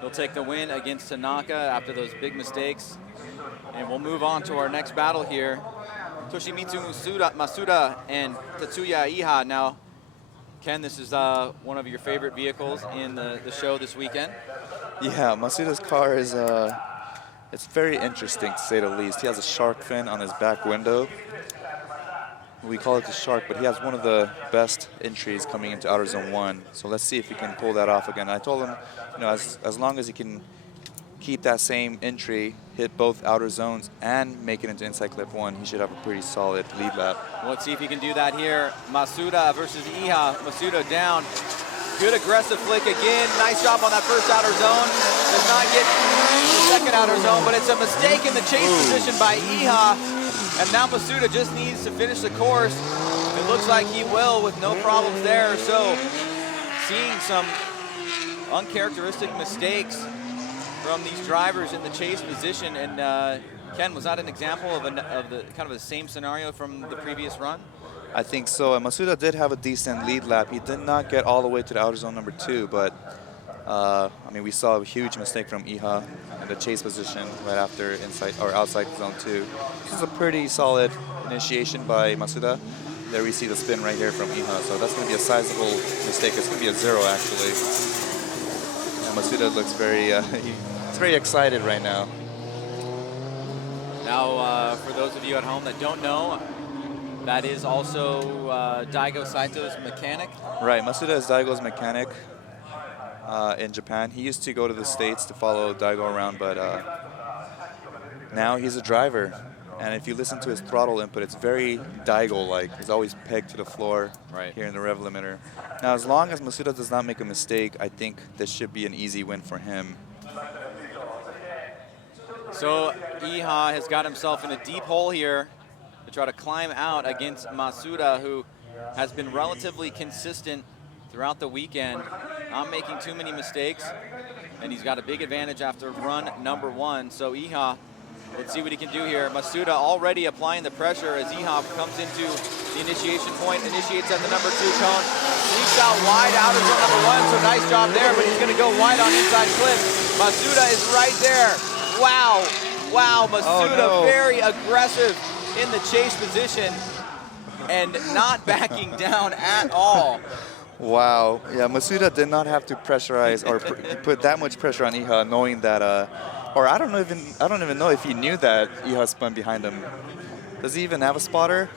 He'll take the win against Tanaka after those big mistakes. And we'll move on to our next battle here. Toshimitsu Masuda and Tatsuya Iha. Now, Ken, this is one of your favorite vehicles in the show this weekend. Yeah, Masuda's car is it's very interesting, to say the least. He has a shark fin on his back window. We call it the shark, but he has one of the best entries coming into outer zone 1. So let's see if he can pull that off again. I told him, you know, as long as he can keep that same entry, hit both outer zones, and make it into inside clip 1, he should have a pretty solid lead lap. Well, let's see if he can do that here. Masuda versus Iha. Masuda down. Good aggressive flick again. Nice job on that first outer zone. Does not get the second outer zone, but it's a mistake in the chase position by Iha. And now Masuda just needs to finish the course. It looks like he will with no problems there. So seeing some uncharacteristic mistakes from these drivers in the chase position. And Ken, was that an example of the kind of the same scenario from the previous run? I think so. And Masuda did have a decent lead lap. He did not get all the way to the outer zone number 2, but I mean, we saw a huge mistake from Iha in the chase position right after inside or outside zone 2. This is a pretty solid initiation by Masuda. There we see the spin right here from Iha, so that's going to be a sizable mistake. It's going to be a 0 actually. And Masuda looks very, he's very excited right now. Now, for those of you at home that don't know, that is also Daigo Saito's mechanic. Right, Masuda is Daigo's mechanic in Japan. He used to go to the States to follow Daigo around, but now he's a driver. And if you listen to his throttle input, it's very Daigo-like. He's always pegged to the floor here in the rev limiter. Now, as long as Masuda does not make a mistake, I think this should be an easy win for him. So Iha has got himself in a deep hole here to try to climb out against Masuda, who has been relatively consistent throughout the weekend, not making too many mistakes, and he's got a big advantage after run number 1. So Iha, let's see what he can do here. Masuda already applying the pressure as Iha comes into the initiation point, initiates at the number 2 cone, sneaks out wide outer zone number 1, so nice job there, but he's gonna go wide on inside clip. Masuda is right there. Wow, wow, Masuda very aggressive in the chase position and not backing down at all. Wow, yeah, Masuda did not have to pressurize or put that much pressure on Iha, knowing that, or I don't even know if he knew that Iha spun behind him. Does he even have a spotter?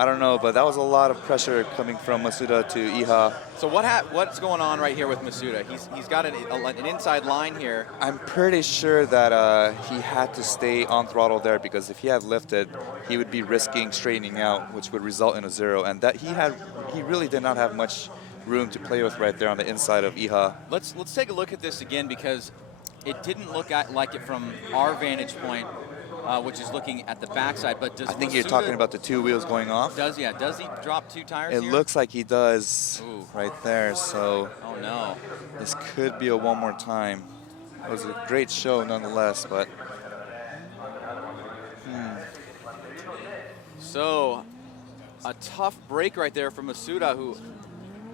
I don't know, but that was a lot of pressure coming from Masuda to Iha. So what's going on right here with Masuda? He's got an inside line here. I'm pretty sure that he had to stay on throttle there because if he had lifted, he would be risking straightening out, which would result in a 0. And that he really did not have much room to play with right there on the inside of Iha. Let's take a look at this again because it didn't look like it from our vantage point, which is looking at the backside. But does I think Masuda, you're talking about the 2 wheels going off. Does he drop 2 tires It here? looks like he does. Ooh. Right there. So Oh no. this could be a one more time. It was a great show nonetheless, but So a tough break right there from Masuda,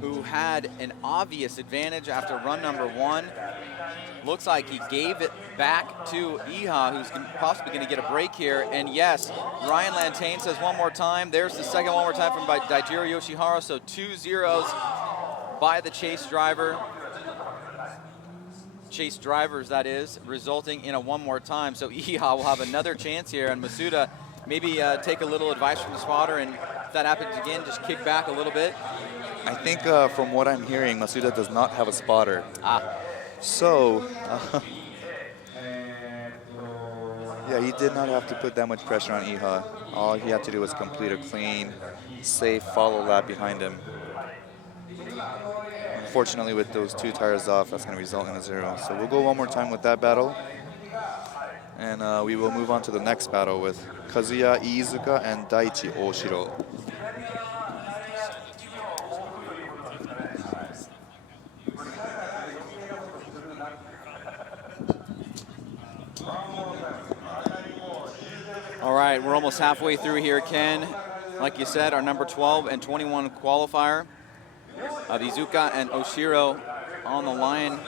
who had an obvious advantage after run number 1. Looks like he gave it back to Iha, who's possibly going to get a break here. And yes, Ryan Lantain says one more time. There's the second one more time from Daijiro Yoshihara. So 2 zeros by the chase driver. Chase drivers, that is, resulting in a one more time. So Iha will have another chance here. And Masuda maybe take a little advice from the spotter. And if that happens again, just kick back a little bit. I think from what I'm hearing, Masuda does not have a spotter. So, yeah, he did not have to put that much pressure on Iha. All he had to do was complete a clean, safe follow lap behind him. Unfortunately, with those 2 tires off, that's going to result in a 0. So we'll go one more time with that battle. And we will move on to the next battle with Kazuya Iizuka and Daichi Oshiro. All right, we're almost halfway through here, Ken. Like you said, our number 12 and 21 qualifier of Iizuka and Oshiro on the line.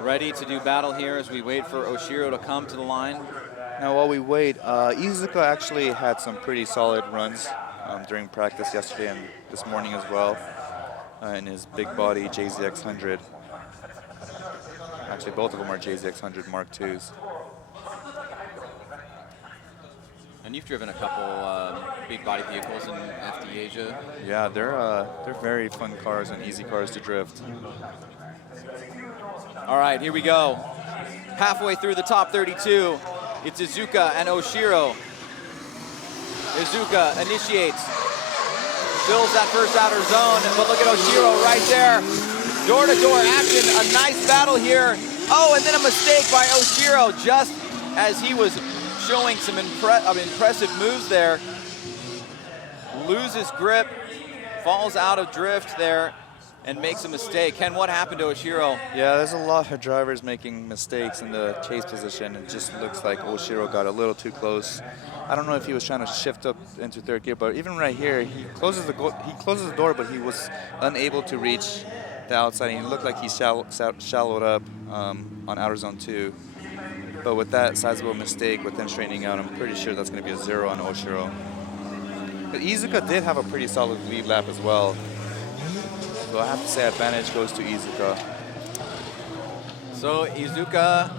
Ready to do battle here as we wait for Oshiro to come to the line. Now while we wait, Iizuka actually had some pretty solid runs during practice yesterday and this morning as well in his big body JZX100. Actually, both of them are JZX100 Mark IIs. And you've driven a couple big body vehicles in FDJ. Yeah, they're very fun cars and easy cars to drift. All right, here we go. Halfway through the top 32, it's Iizuka and Oshiro. Iizuka initiates, fills that first outer zone, but look at Oshiro right there. Door-to-door action, a nice battle here. Oh, and then a mistake by Oshiro just as he was showing some impressive moves there. Loses grip, falls out of drift there, and makes a mistake. Ken, what happened to Oshiro? Yeah, there's a lot of drivers making mistakes in the chase position. It just looks like Oshiro got a little too close. I don't know if he was trying to shift up into 3rd gear, but even right here, he closes the door, but he was unable to reach the outside. He looked like he shallowed up on outer zone 2. But with that sizable mistake, with him straightening out, I'm pretty sure that's going to be a 0 on Oshiro. But Iizuka did have a pretty solid lead lap as well. So I have to say advantage goes to Iizuka. So Iizuka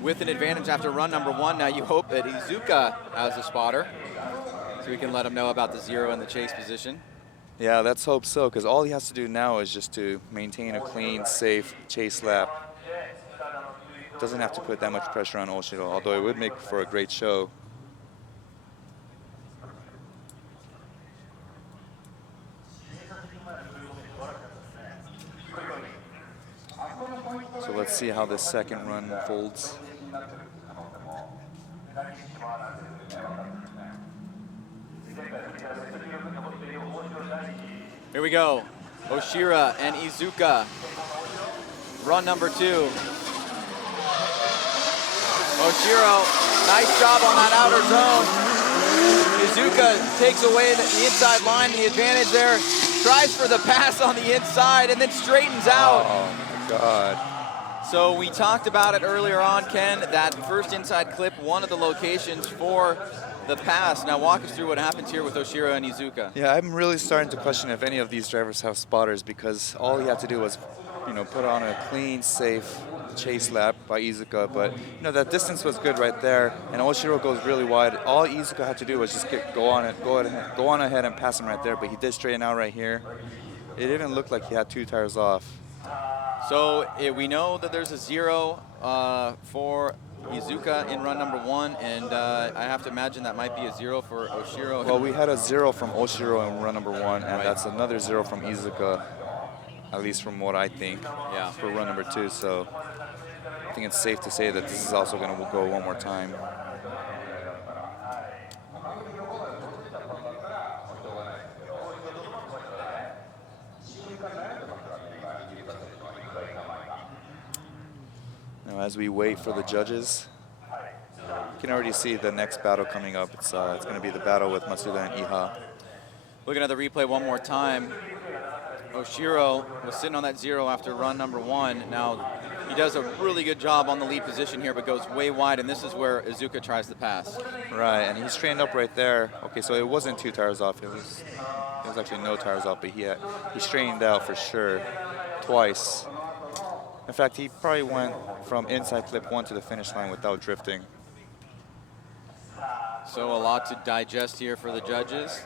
with an advantage after run number 1. Now you hope that Iizuka has a spotter so we can let him know about the 0 in the chase position. Yeah, let's hope so, because all he has to do now is just to maintain a clean, safe chase lap. Doesn't have to put that much pressure on Oshiro, although it would make for a great show. So let's see how this second run unfolds. Here we go. Oshiro and Iizuka. Run number 2. Oshiro, nice job on that outer zone. Suzuka takes away the inside line, the advantage there. Tries for the pass on the inside and then straightens out. Oh my God. So we talked about it earlier on, Ken, that first inside clip, one of the locations for the pass. Now walk us through what happens here with Oshiro and Iizuka. Yeah, I'm really starting to question if any of these drivers have spotters, because all he had to do was, put on a clean, safe chase lap by Iizuka, but you know that distance was good right there, and Oshiro goes really wide. All Iizuka had to do was just go on ahead and pass him right there, but he did straighten out right here. It even looked like he had 2 tires off. So we know that there's a 0 for Iizuka in run number 1, and I have to imagine that might be a 0 for Oshiro. Well, we had a 0 from Oshiro in run number 1, and that's another 0 from Iizuka, at least from what I think, for run number 2. So I think it's safe to say that this is also going to go one more time. Now, as we wait for the judges, you can already see the next battle coming up. It's going to be the battle with Masuda and Iha. Looking at the replay one more time, Oshiro was sitting on that 0 after run number 1. Now, he does a really good job on the lead position here, but goes way wide, and this is where Iizuka tries to pass. Right, and he's trained up right there. Okay, so it wasn't 2 tires off. It was actually no tires off, but he straightened out for sure twice. In fact, he probably went from inside clip 1 to the finish line without drifting. So a lot to digest here for the judges.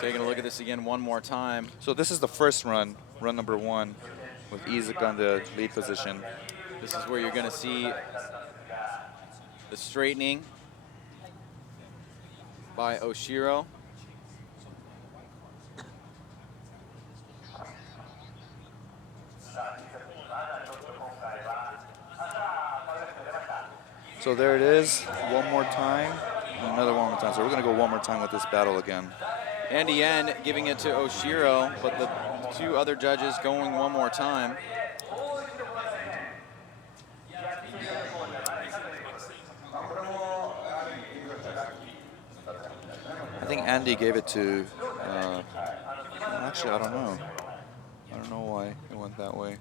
Taking a look at this again one more time. So this is the first run number 1, with Iizuka on the lead position. This is where you're going to see the straightening by Oshiro. So there it is, one more time, and another one more time. So we're going to go one more time with this battle again. Andy Yen giving it to Oshiro, but the 2 other judges going one more time. I think Andy gave it to, actually, I don't know. I don't know why it went that way.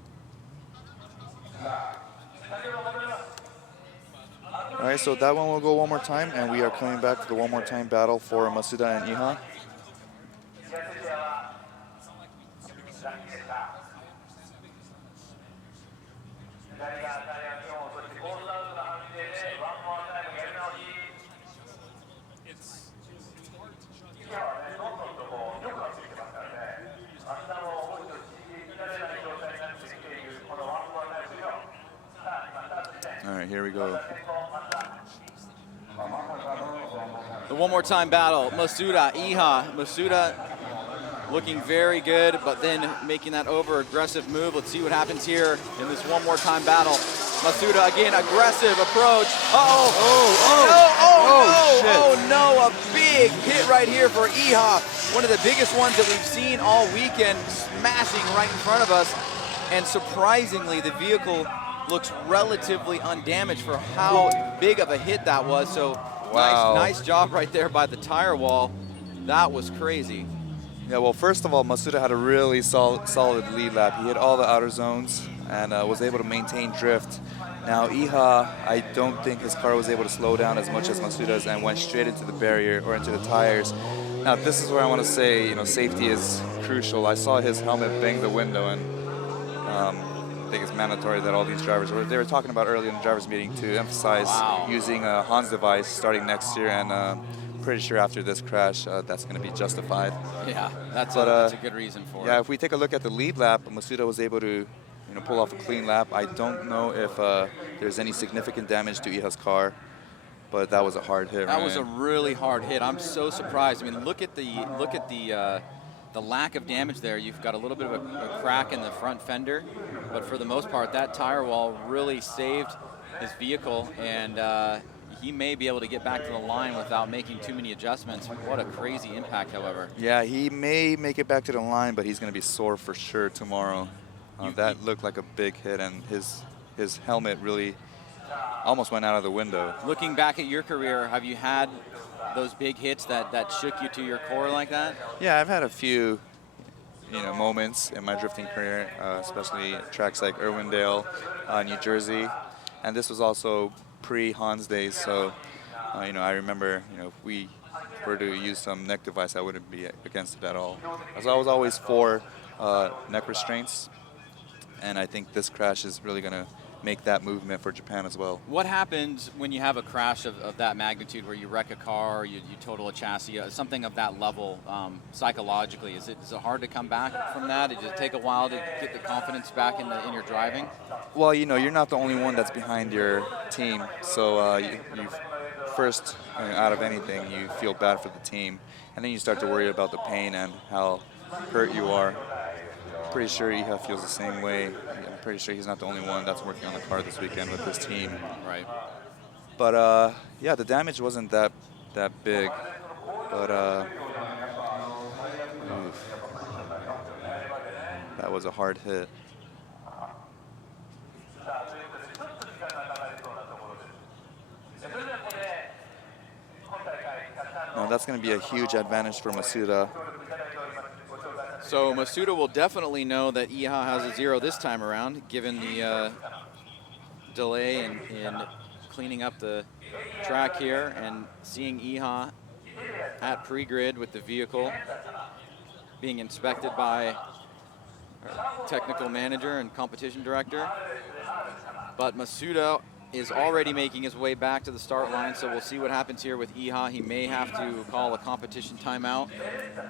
All right, so that one will go one more time, and we are coming back to the one more time battle for Masuda and Iha. All right, here we go. The one more time battle, Masuda, Iha. Masuda looking very good, but then making that over-aggressive move. Let's see what happens here in this one more time battle. Masuda again, aggressive approach. No, a big hit right here for Iha. One of the biggest ones that we've seen all weekend, smashing right in front of us. And surprisingly, the vehicle looks relatively undamaged for how big of a hit that was. So wow. Nice job right there by the tire wall. That was crazy. Yeah, well, first of all, Masuda had a really solid lead lap. He hit all the outer zones and was able to maintain drift. Now, Iha, I don't think his car was able to slow down as much as Masuda's and went straight into the barrier or into the tires. Now, this is where I want to say, safety is crucial. I saw his helmet bang the window, and I think it's mandatory that all these drivers, they were talking about earlier in the drivers meeting to emphasize using a Hans device starting next year, and pretty sure after this crash, that's going to be justified. Yeah, that's a good reason for it. Yeah, if we take a look at the lead lap, Masuda was able to pull off a clean lap. I don't know if there's any significant damage to Iha's car, but that was a hard hit. That was a really hard hit. I'm so surprised. I mean, look at the lack of damage there. You've got a little bit of a crack in the front fender, but for the most part, that tire wall really saved his vehicle, and he may be able to get back to the line without making too many adjustments. What a crazy impact, however. Yeah, he may make it back to the line, but he's going to be sore for sure tomorrow. That looked like a big hit, and his helmet really almost went out of the window. Looking back at your career, have you had those big hits that shook you to your core like that? Yeah, I've had a few moments in my drifting career, especially tracks like Irwindale, New Jersey, and this was also pre-Hans days, so I remember, if we were to use some neck device, I wouldn't be against it at all. As I was always for neck restraints, and I think this crash is really going to make that movement for Japan as well. What happens when you have a crash of that magnitude where you wreck a car, or you total a chassis, something of that level psychologically? Is it hard to come back from that? Does it take a while to get the confidence back in your driving? Well, you're not the only one that's behind your team, so you first, out of anything, you feel bad for the team, and then you start to worry about the pain and how hurt you are. Pretty sure Iha feels the same way. I'm pretty sure he's not the only one that's working on the car this weekend with his team. Right. But yeah, the damage wasn't that big. But that was a hard hit. Now that's going to be a huge advantage for Masuda. So Masuda will definitely know that Iha has a 0 this time around, given the delay in cleaning up the track here and seeing Iha at pre-grid with the vehicle being inspected by our technical manager and competition director. But Masuda is already making his way back to the start line, so we'll see what happens here with Iha. He may have to call a competition timeout.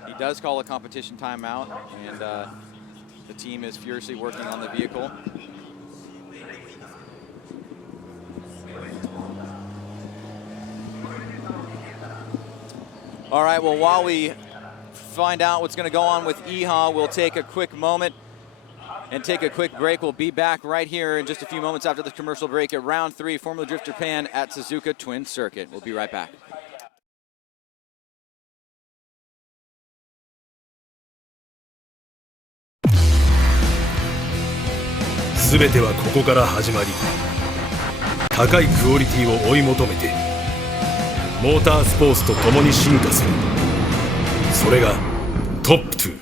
He does call a competition timeout, and the team is furiously working on the vehicle. All right, well, while we find out what's going to go on with Iha, we'll take a quick moment and take a quick break. We'll be back right here in just a few moments after the commercial break at round 3, Formula Drift Japan at Suzuka Twin Circuit. We'll be right back.全てはここから始まり、高いクオリティを追い求めてモータースポーツと共に進化する。それがトップ2。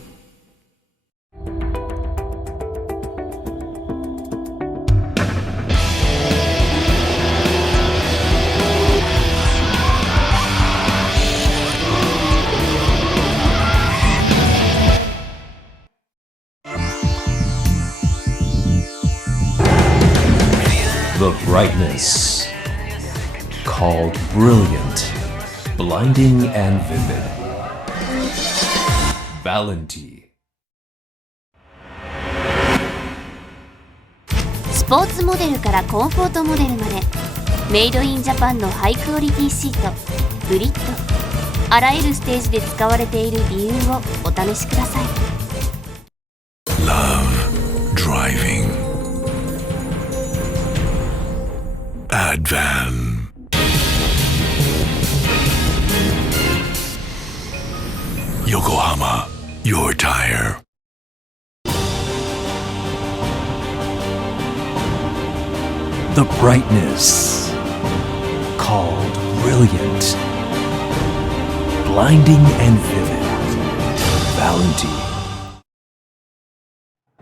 The brightness, called brilliant, blinding and vivid. Valenti. スポーツモデルからコンフォートモデルまで、メイドインジャパンのハイクオリティシート、ブリッド。あらゆるステージで使われている理由をお試しください。Love driving. Advan. Yokohama, your tire. The brightness, called brilliant, blinding and vivid. Valenti.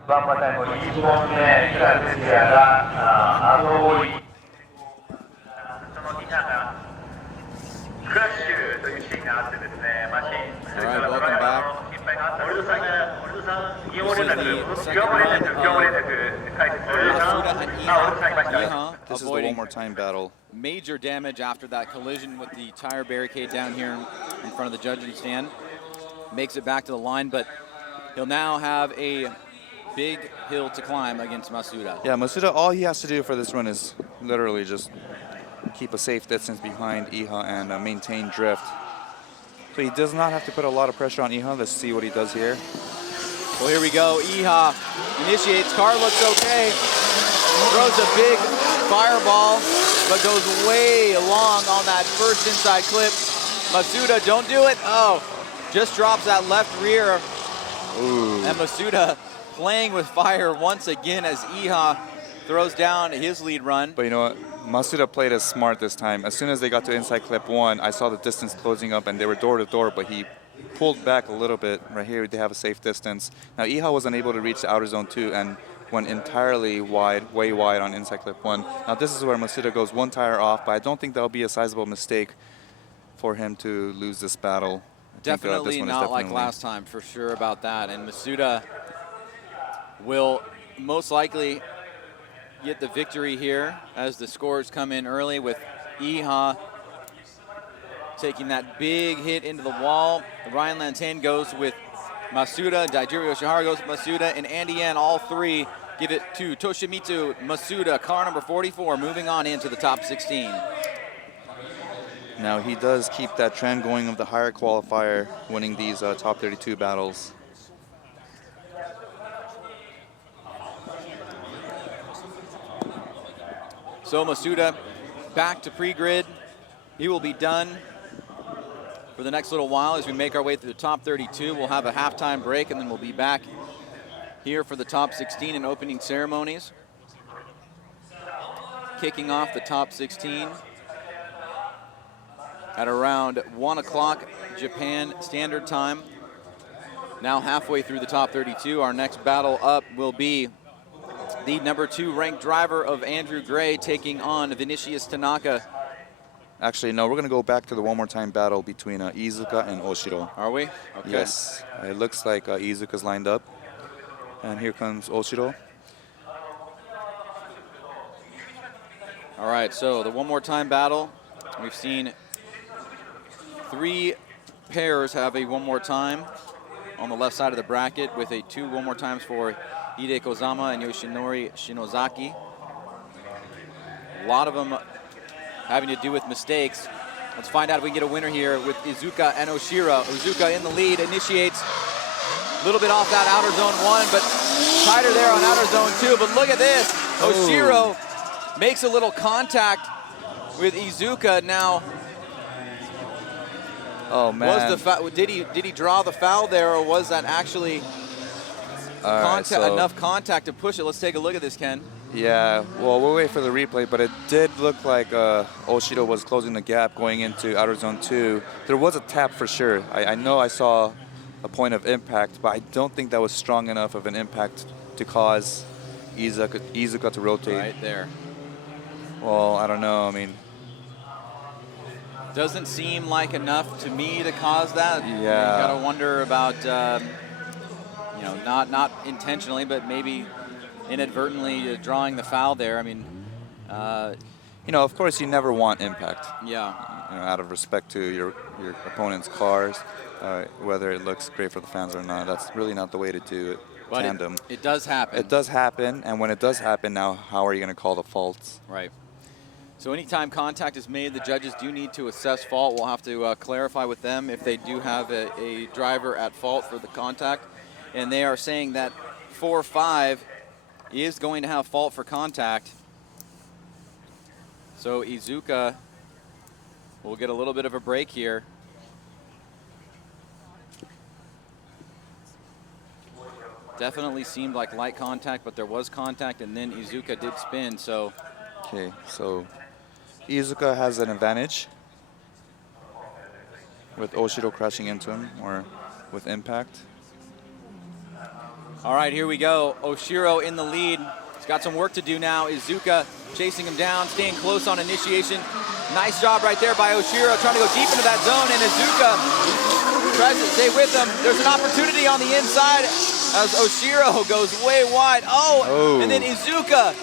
バンパータイム1本目、クラスティアが後追い。そのみんながクラッシュというシーンがあってですね、マシン、それからドライバーの心配があった。森戸さん、業務連絡解説。This is the one more time battle. Major damage after that collision with the tire barricade down here in front of the judging stand. Makes it back to the line, but he'll now have a big hill to climb against Masuda. Yeah, Masuda, all he has to do for this run is literally just keep a safe distance behind Iha and maintain drift. So he does not have to put a lot of pressure on Iha. Let's see what he does here. Well, here we go. Iha initiates. Car looks okay. Throws a big fireball, but goes way long on that first inside clip. Masuda, don't do it. Oh, just drops that left rear. Ooh. And Masuda playing with fire once again as Iha throws down his lead run. But you know what? Masuda played as smart this time. As soon as they got to inside clip 1, I saw the distance closing up and they were door to door, but he pulled back a little bit. Right here, they have a safe distance. Now, Iha was unable to reach the outer zone 2, and went entirely wide, way wide on inside clip 1. Now this is where Masuda goes one tire off, but I don't think that'll be a sizable mistake for him to lose this battle. Definitely not like last time, for sure about that. And Masuda will most likely get the victory here as the scores come in early, with Iha taking that big hit into the wall. Ryan Lantain goes with Masuda, Daijiro Yoshihara goes with Masuda, and Andy Yen, all three give it to Toshimitsu Masuda, car number 44, moving on into the top 16. Now he does keep that trend going of the higher qualifier, winning these top 32 battles. So Masuda back to pre-grid. He will be done for the next little while as we make our way through the top 32. We'll have a halftime break, and then we'll be back here for the top 16 and opening ceremonies. Kicking off the top 16 at around 1 o'clock Japan Standard Time. Now halfway through the top 32. Our next battle up will be the number 2 ranked driver of Andrew Gray taking on Vinicius Tanaka. Actually, no, we're going to go back to the one more time battle between Iizuka and Oshiro. Are we? Okay. Yes. It looks like Iizuka's lined up. And here comes Oshiro. All right, so the one more time battle. We've seen 3 pairs have a one more time on the left side of the bracket, with a 2 one more times for Hide Kozama and Yoshinori Shinozaki. A lot of them having to do with mistakes. Let's find out if we can get a winner here with Iizuka and Oshiro. Iizuka in the lead, initiates a little bit off that outer zone 1, but tighter there on outer zone 2. But look at this, Oshiro makes a little contact with Iizuka. Now, oh man, was the did he draw the foul there, or was that actually enough contact to push it? Let's take a look at this, Ken. Yeah, well, we'll wait for the replay, but it did look like Oshiro was closing the gap going into outer zone 2. There was a tap for sure. I know I saw a point of impact, but I don't think that was strong enough of an impact to cause Iizuka to rotate. Right there. Well, I don't know. I mean, doesn't seem like enough to me to cause that. Yeah. You gotta wonder about, you know, not intentionally, but maybe inadvertently drawing the foul there. I mean, you know, of course, you never want impact. Yeah. You know, out of respect to your opponent's cars, whether it looks great for the fans or not. That's really not the way to do it. But tandem. It does happen. It does happen, and when it does happen, now how are you going to call the faults? Right. So anytime contact is made, the judges do need to assess fault. We'll have to clarify with them if they do have a driver at fault for the contact. And they are saying that 4-5 is going to have fault for contact. So Iizuka will get a little bit of a break here. Definitely seemed like light contact, but there was contact, and then Iizuka did spin, so. Okay, so Iizuka has an advantage with Oshiro crashing into him, or with impact. All right, here we go. Oshiro in the lead. He's got some work to do now. Iizuka chasing him down, staying close on initiation. Nice job right there by Oshiro, trying to go deep into that zone, and Iizuka tries to stay with him. There's an opportunity on the inside as Oshiro goes way wide. Oh, and then Iizuka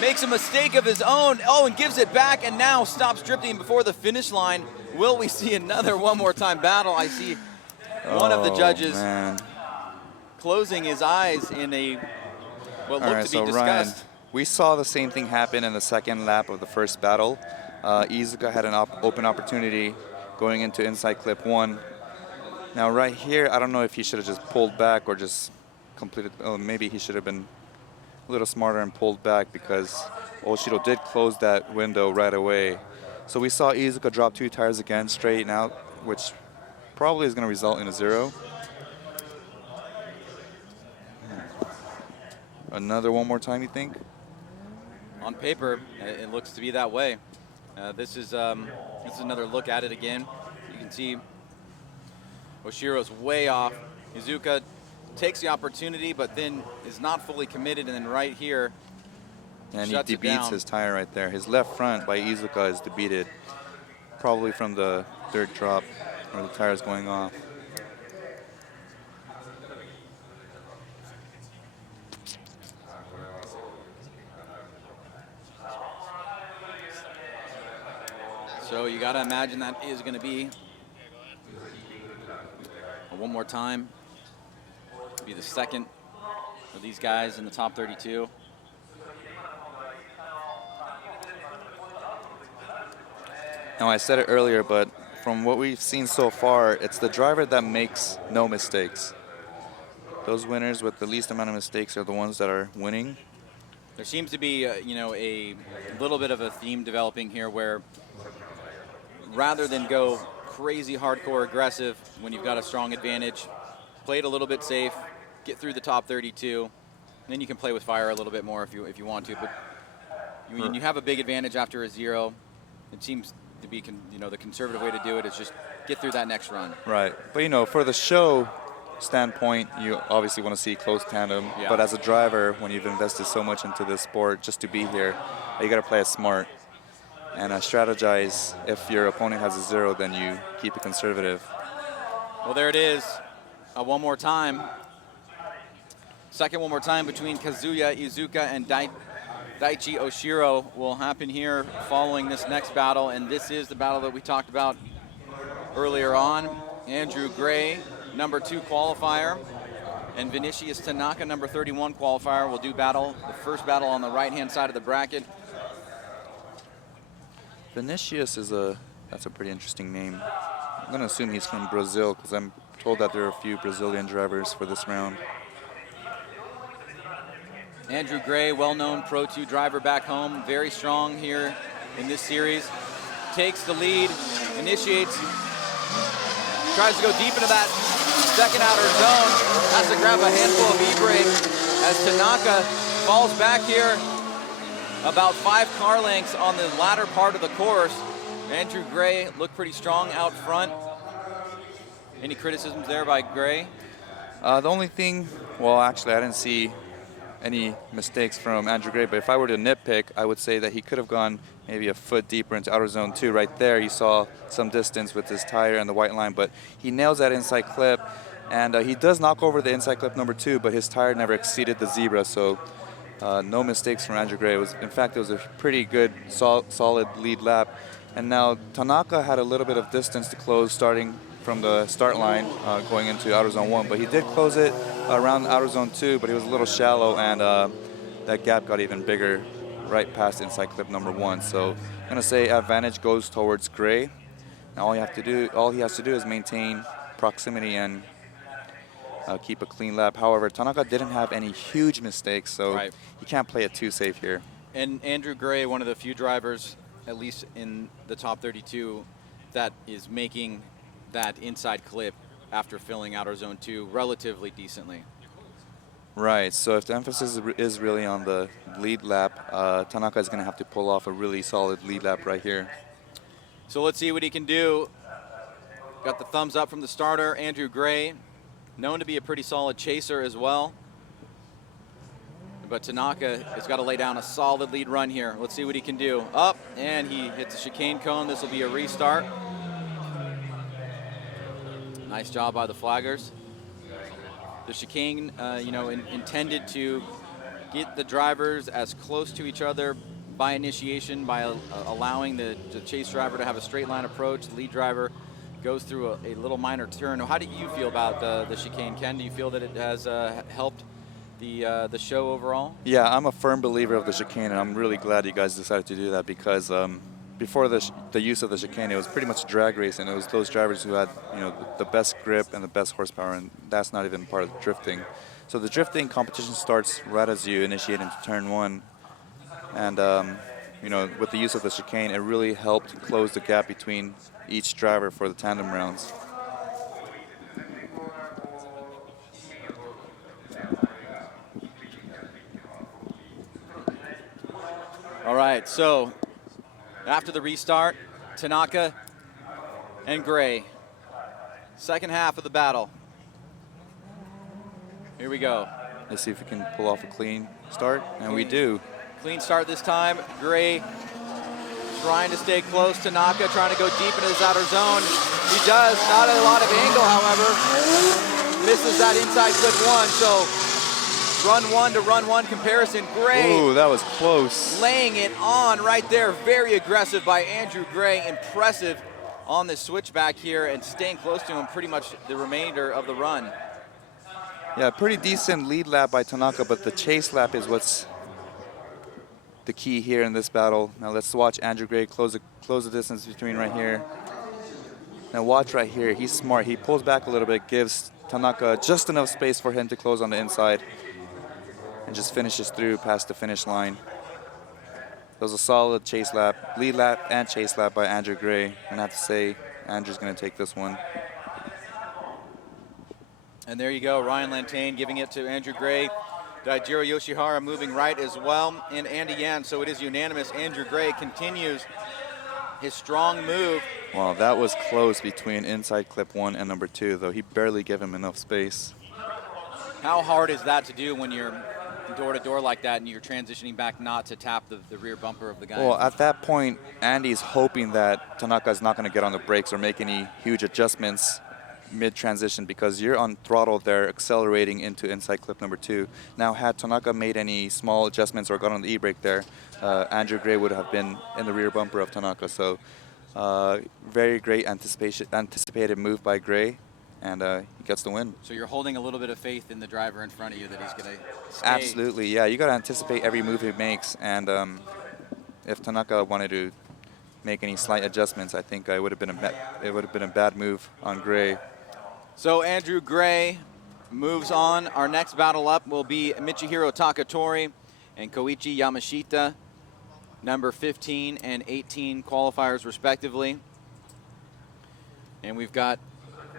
makes a mistake of his own. Oh, and gives it back, and now stops drifting before the finish line. Will we see another one more time battle? I see one of the judges closing his eyes in a what looked to be disgust. Ryan, we saw the same thing happen in the second lap of the first battle. Iizuka had an open opportunity going into inside clip 1. Now right here, I don't know if he should have just pulled back or just completed, maybe he should have been a little smarter and pulled back, because Oshiro did close that window right away. So we saw Iizuka drop 2 tires again, straighten out, which probably is going to result in a 0. Another one more time, you think? On paper, it looks to be that way. This is another look at it again. You can see Oshiro's way off. Iizuka takes the opportunity, but then is not fully committed, and then right here, And he shuts it debeats down. his tire right there. His left front by Izuka is debeated, probably from the third drop where the tire is going off. So you got to imagine that is going to be one more time. Be the second of these guys in the top 32. Now, I said it earlier, but from what we've seen so far, it's the driver that makes no mistakes. Those winners with the least amount of mistakes are the ones that are winning. There seems to be, you know, a little bit of a theme developing here where rather than go crazy hardcore aggressive when you've got a strong advantage, play it a little bit safe, get through the top 32, and then you can play with fire a little bit more if you want to. But when you have a big advantage after a zero, it seems to be, you know, the conservative way to do it is just get through that next run. Right. But, you know, for the show standpoint, you obviously want to see close tandem. Yeah. But as a driver, when you've invested so much into this sport just to be here, you got to play it smart and strategize. If your opponent has a zero, then you keep it conservative. Well, there it is. One more time. Second one more time between Kazuya Izuka and Daichi Oshiro will happen here following this next battle, and this is the battle that we talked about earlier on. Andrew Gray, number 2 qualifier, and Vinicius Tanaka, number 31 qualifier, will do battle. The first battle on the right-hand side of the bracket. Vinicius that's a pretty interesting name. I'm going to assume he's from Brazil because I'm told that there are a few Brazilian drivers for this round. Andrew Gray, well-known Pro 2 driver back home, very strong here in this series. Takes the lead, initiates, tries to go deep into that second outer zone, has to grab a handful of e-brake as Tanaka falls back here about 5 car lengths on the latter part of the course. Andrew Gray looked pretty strong out front. Any criticisms there by Gray? The only thing, well, actually, I didn't see any mistakes from Andrew Gray, but if I were to nitpick, I would say that he could have gone maybe a foot deeper into outer zone 2. Right there, you saw some distance with his tire and the white line, but he nails that inside clip, and he does knock over the inside clip number 2, but his tire never exceeded the zebra, so no mistakes from Andrew Gray. In fact, it was a pretty good, solid lead lap. And now Tanaka had a little bit of distance to close starting from the start line going into outer zone 1, but he did close it around outer zone 2, but he was a little shallow, and that gap got even bigger right past inside clip number 1. So I'm gonna say advantage goes towards Gray. Now all he has to do is maintain proximity and keep a clean lap. However, Tanaka didn't have any huge mistakes, so he can't play it too safe here. And Andrew Gray, one of the few drivers, at least in the top 32, that is making that inside clip after filling outer zone 2 relatively decently. Right, so if the emphasis is really on the lead lap, Tanaka is going to have to pull off a really solid lead lap right here. So let's see what he can do. Got the thumbs up from the starter, Andrew Gray, known to be a pretty solid chaser as well. But Tanaka has got to lay down a solid lead run here. Let's see what he can do. Up, and he hits a chicane cone. This will be a restart. Nice job by the flaggers. The chicane, intended to get the drivers as close to each other by initiation, by allowing the chase driver to have a straight line approach. The lead driver goes through a little minor turn. How do you feel about the chicane, Ken? Do you feel that it has helped the show overall? Yeah, I'm a firm believer of the chicane, and I'm really glad you guys decided to do that because before the use of the chicane, it was pretty much drag racing. It was those drivers who had the best grip and the best horsepower, and that's not even part of the drifting. So the drifting competition starts right as you initiate into turn 1, and with the use of the chicane, it really helped close the gap between each driver for the tandem rounds. All right, so after the restart, Tanaka and Gray. Second half of the battle. Here we go. Let's see if we can pull off a clean start, and we do. Clean start this time. Gray trying to stay close to Tanaka, trying to go deep into this outer zone. He does, not a lot of angle, however. Misses that inside clip one, so run one to run one comparison. Gray. Ooh, that was close. Laying it on right there. Very aggressive by Andrew Gray. Impressive on the switchback here and staying close to him pretty much the remainder of the run. Yeah, pretty decent lead lap by Tanaka, but the chase lap is what's the key here in this battle. Now let's watch Andrew Gray close the distance between right here. Now watch right here, he's smart. He pulls back a little bit, gives Tanaka just enough space for him to close on the inside and just finishes through past the finish line. That was a solid chase lap, lead lap and chase lap by Andrew Gray. And I have to say, Andrew's gonna take this one. And there you go, Ryan Lantain giving it to Andrew Gray. Daijiro Yoshihara moving right as well, and Andy Yan, so it is unanimous. Andrew Gray continues his strong move. Wow, that was close between inside clip 1 and number 2, though. He barely gave him enough space. How hard is that to do when you're door to door like that and you're transitioning back not to tap the rear bumper of the guy? Well, at that point, Andy's hoping that Tanaka is not going to get on the brakes or make any huge adjustments mid-transition, because you're on throttle there accelerating into inside clip number 2. Now, had Tanaka made any small adjustments or got on the e-brake there, Andrew Gray would have been in the rear bumper of Tanaka. So very great anticipated move by Gray, and he gets the win. So you're holding a little bit of faith in the driver in front of you that he's going to stay. Absolutely, yeah. You got to anticipate every move he makes, and if Tanaka wanted to make any slight adjustments, I think it would have been a bad move on Gray. So Andrew Gray moves on. Our next battle up will be Michihiro Takatori and Koichi Yamashita, number 15 and 18 qualifiers respectively. And we've got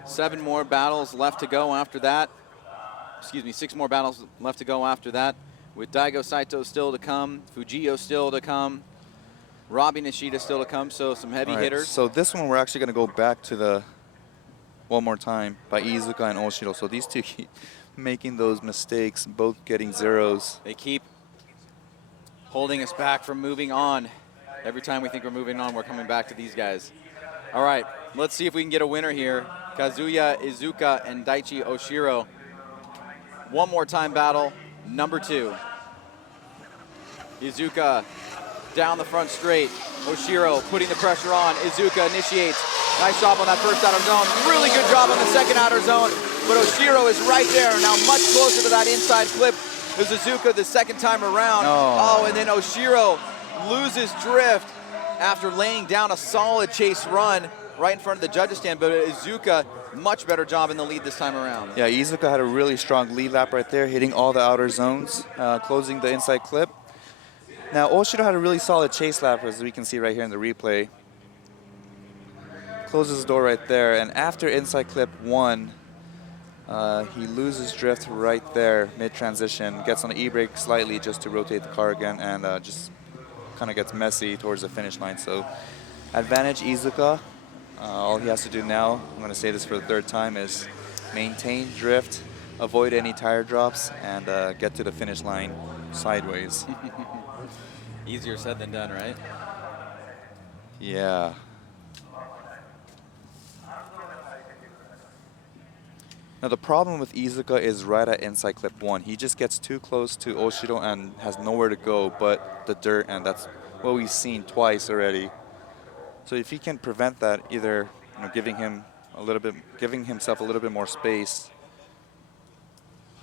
7 more battles left to go after that. Excuse me, 6 more battles left to go after that, with Daigo Saito still to come, Fujio still to come, Robbie Nishida still to come, so some heavy hitters. So this one we're actually going to go back to the one more time by Iizuka and Oshiro. So these two keep making those mistakes, both getting zeros. They keep holding us back from moving on. Every time we think we're moving on, we're coming back to these guys. All right, let's see if we can get a winner here. Kazuya Iizuka and Daichi Oshiro. One more time battle, number 2. Iizuka down the front straight. Oshiro putting the pressure on. Iizuka initiates. Nice job on that first outer zone. Really good job on the second outer zone. But Oshiro is right there, now much closer to that inside clip. There's Iizuka the second time around. Oh, and then Oshiro loses drift after laying down a solid chase run right in front of the judges stand. But Iizuka, much better job in the lead this time around. Yeah, Iizuka had a really strong lead lap right there, hitting all the outer zones, closing the inside clip. Now, Oshiro had a really solid chase lap, as we can see right here in the replay. Closes the door right there, and after inside clip 1, he loses drift right there, mid-transition, gets on the e-brake slightly just to rotate the car again, and just kind of gets messy towards the finish line. So, advantage Iizuka. All he has to do now, I'm going to say this for the 3rd time, is maintain drift, avoid any tire drops, and get to the finish line sideways. Easier said than done, right? Yeah. Now the problem with Iizuka is right at inside clip 1. He just gets too close to Oshiro and has nowhere to go but the dirt, and that's what we've seen twice already. So if he can prevent that, either giving himself a little bit more space,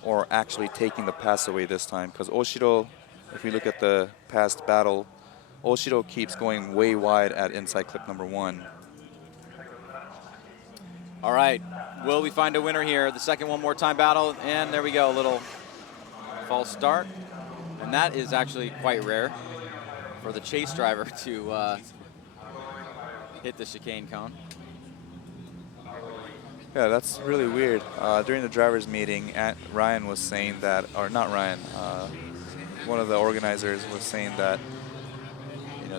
or actually taking the pass away this time, because Oshiro, if we look at the past battle, Oshiro keeps going way wide at inside clip number 1. All right, will we find a winner here? The second one more time battle, and there we go, a little false start. And that is actually quite rare for the chase driver to hit the chicane cone. Yeah, that's really weird. During the drivers' meeting, Ryan was saying that, or not Ryan, one of the organizers was saying that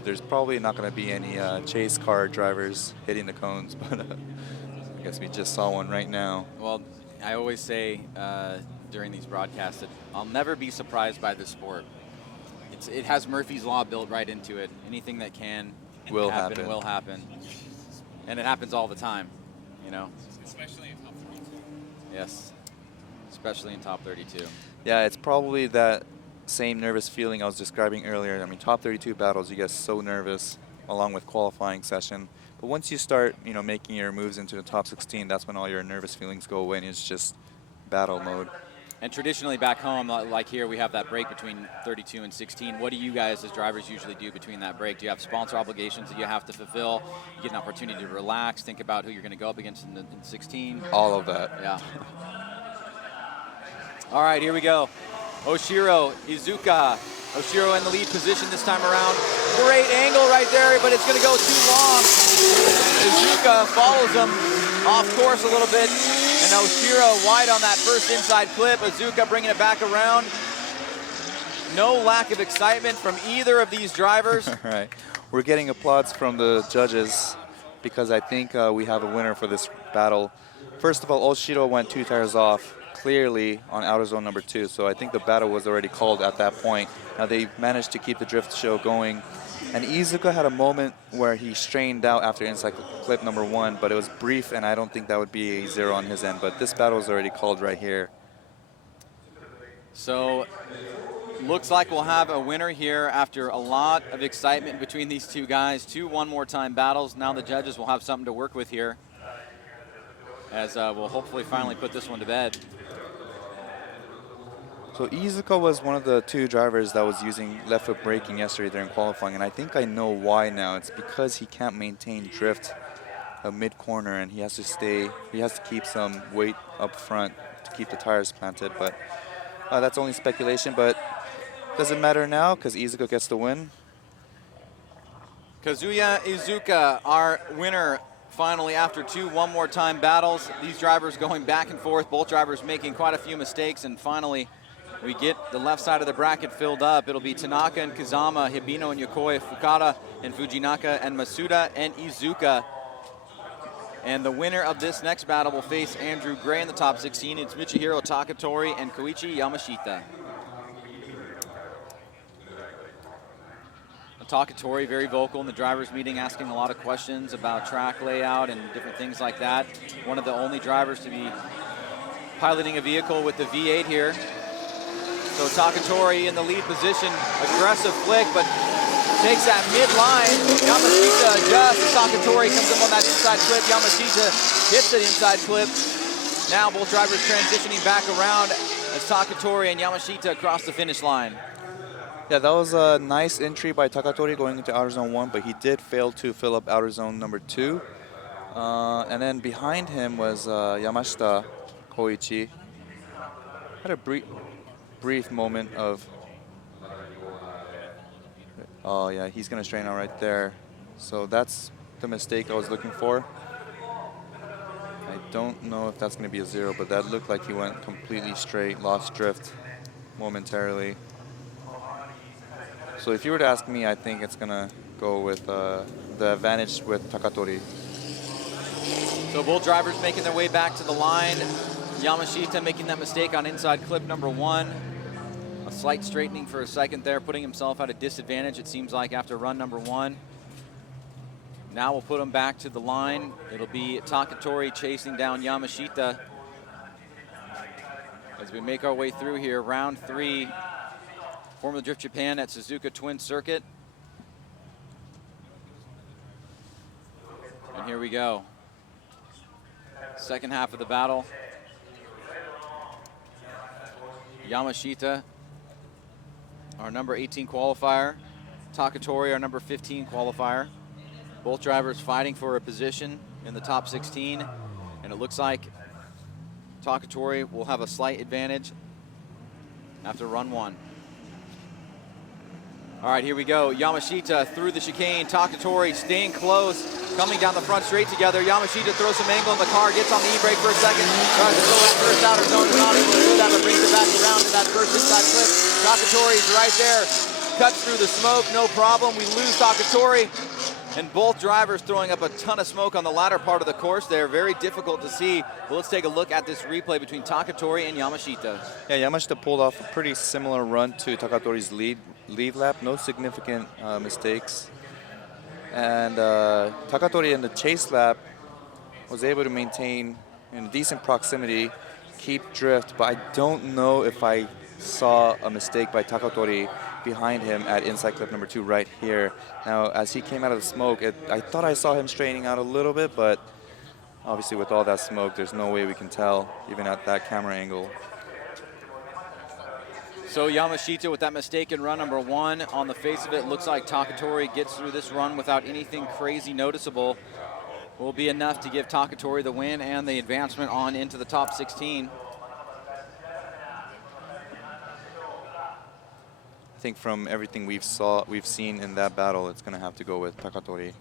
there's probably not going to be any chase car drivers hitting the cones, but I guess we just saw one right now. Well, I always say during these broadcasts that I'll never be surprised by this sport. It has Murphy's Law built right into it. Anything that can Will happen happen. will happen. And it happens all the time, you know. Especially in top 32. Yes, especially in top 32. Yeah, it's probably that same nervous feeling I was describing earlier. I mean, top 32 battles, you get so nervous along with qualifying session. But once you start, you know, making your moves into the top 16, that's when all your nervous feelings go away and it's just battle mode. And traditionally back home, like here, we have that break between 32 and 16. What do you guys as drivers usually do between that break? Do you have sponsor obligations that you have to fulfill? You get an opportunity to relax, think about who you're going to go up against in 16? All of that. Yeah. All right, here we go. Oshiro Izuka. Oshiro in the lead position this time around. Great angle right there, but it's going to go too long. Izuka follows him off course a little bit. And Oshiro wide on that first inside clip. Izuka bringing it back around. No lack of excitement from either of these drivers. All right. We're getting applause from the judges because I think we have a winner for this battle. First of all, Oshiro went 2 tires off clearly on outer zone number 2, so I think the battle was already called at that point. Now they managed to keep the drift show going, and Izuka had a moment where he strained out after inside clip number 1, but it was brief, and I don't think that would be a 0 on his end, but this battle is already called right here. So looks like we'll have a winner here after a lot of excitement between these two guys. 2 one-more-time battles. Now the judges will have something to work with here, as we'll hopefully finally put this one to bed. So Izuka was one of the 2 drivers that was using left foot braking yesterday during qualifying, and I think I know why now. It's because he can't maintain drift mid-corner, and he has to keep some weight up front to keep the tires planted. But that's only speculation, but doesn't matter now because Izuka gets the win. Kazuya Izuka, our winner, finally after 2 one-more-time battles. These drivers going back and forth, both drivers making quite a few mistakes, and finally we get the left side of the bracket filled up. It'll be Tanaka and Kazama, Hibino and Yokoi, Fukada and Fujinaka, and Masuda and Izuka. And the winner of this next battle will face Andrew Gray in the top 16. It's Michihiro Takatori and Koichi Yamashita. Takatori very vocal in the drivers' meeting, asking a lot of questions about track layout and different things like that. One of the only drivers to be piloting a vehicle with the V8 here. So Takatori in the lead position, aggressive flick, but takes that mid-line. Yamashita adjusts. Takatori comes up on that inside clip. Yamashita hits the inside clip. Now both drivers transitioning back around as Takatori and Yamashita across the finish line. Yeah, that was a nice entry by Takatori going into outer zone 1, but he did fail to fill up outer zone number 2. And then behind him was Yamashita Koichi. Had a brief moment of, oh yeah, he's gonna strain out right there. So that's the mistake I was looking for. I don't know if that's gonna be a 0, but that looked like he went completely straight, lost drift momentarily. So if you were to ask me, I think it's gonna go with the advantage with Takatori. So both drivers making their way back to the line. Yamashita making that mistake on inside clip number 1. A slight straightening for a second there, putting himself at a disadvantage, it seems like, after run number 1. Now we'll put him back to the line. It'll be Takatori chasing down Yamashita as we make our way through here. Round 3, Formula Drift Japan at Suzuka Twin Circuit. And here we go. Second half of the battle. Yamashita, our number 18 qualifier. Takatori, our number 15 qualifier. Both drivers fighting for a position in the top 16. And it looks like Takatori will have a slight advantage after run 1. All right, here we go. Yamashita through the chicane. Takatori staying close, coming down the front straight together. Yamashita throws some angle in the car, gets on the e-brake for a second, tries to fill that first outer zone, not able to do that, but brings it back around to that first inside clip. Takatori's right there, cuts through the smoke, no problem. We lose Takatori. And both drivers throwing up a ton of smoke on the latter part of the course there. Very difficult to see. But let's take a look at this replay between Takatori and Yamashita. Yeah, Yamashita pulled off a pretty similar run to Takatori's lead lap. No significant mistakes. And Takatori in the chase lap was able to maintain in decent proximity, keep drift, but I don't know if I saw a mistake by Takatori behind him at inside clip number 2 right here. Now, as he came out of the smoke, I thought I saw him straightening out a little bit, but obviously with all that smoke, there's no way we can tell, even at that camera angle. So Yamashita with that mistake in run number 1. On the face of it, looks like Takatori gets through this run without anything crazy noticeable. Will be enough to give Takatori the win and the advancement on into the top 16. I think from everything we've seen in that battle, it's going to have to go with Takatori.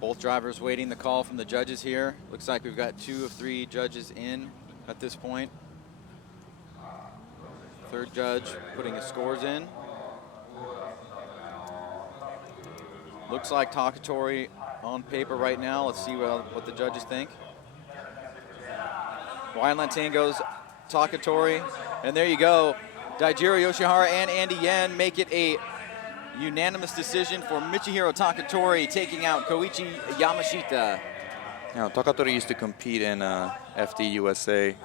Both drivers waiting the call from the judges here. Looks like we've got 2 of 3 judges in at this point. Third judge putting his scores in. Looks like Takatori on paper right now. Let's see what the judges think. Wineland Tango's Takatori, and there you go. Daijiro Yoshihara and Andy Yen make it a unanimous decision for Michihiro Takatori taking out Koichi Yamashita. Now, Takatori used to compete in FD USA.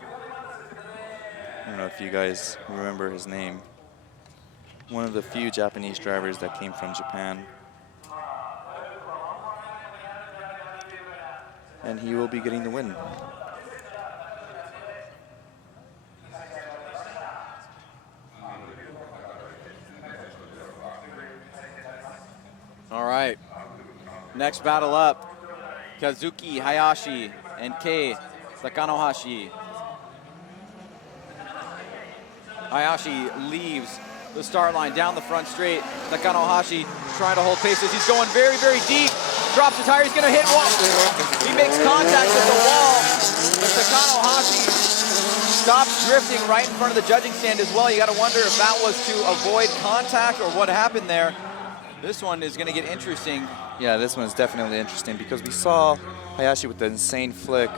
I don't know if you guys remember his name. One of the few Japanese drivers that came from Japan. And he will be getting the win. All right, next battle up, Kazuki Hayashi and Kei Sakanohashi. Hayashi leaves the start line down the front straight. Sakanohashi trying to hold pace as he's going very, very deep. Drops the tire, he's gonna hit wall. He makes contact with the wall. But Sakanohashi stops drifting right in front of the judging stand as well. You gotta wonder if that was to avoid contact or what happened there. This one is gonna get interesting. Yeah, this one is definitely interesting because we saw Hayashi with the insane flick,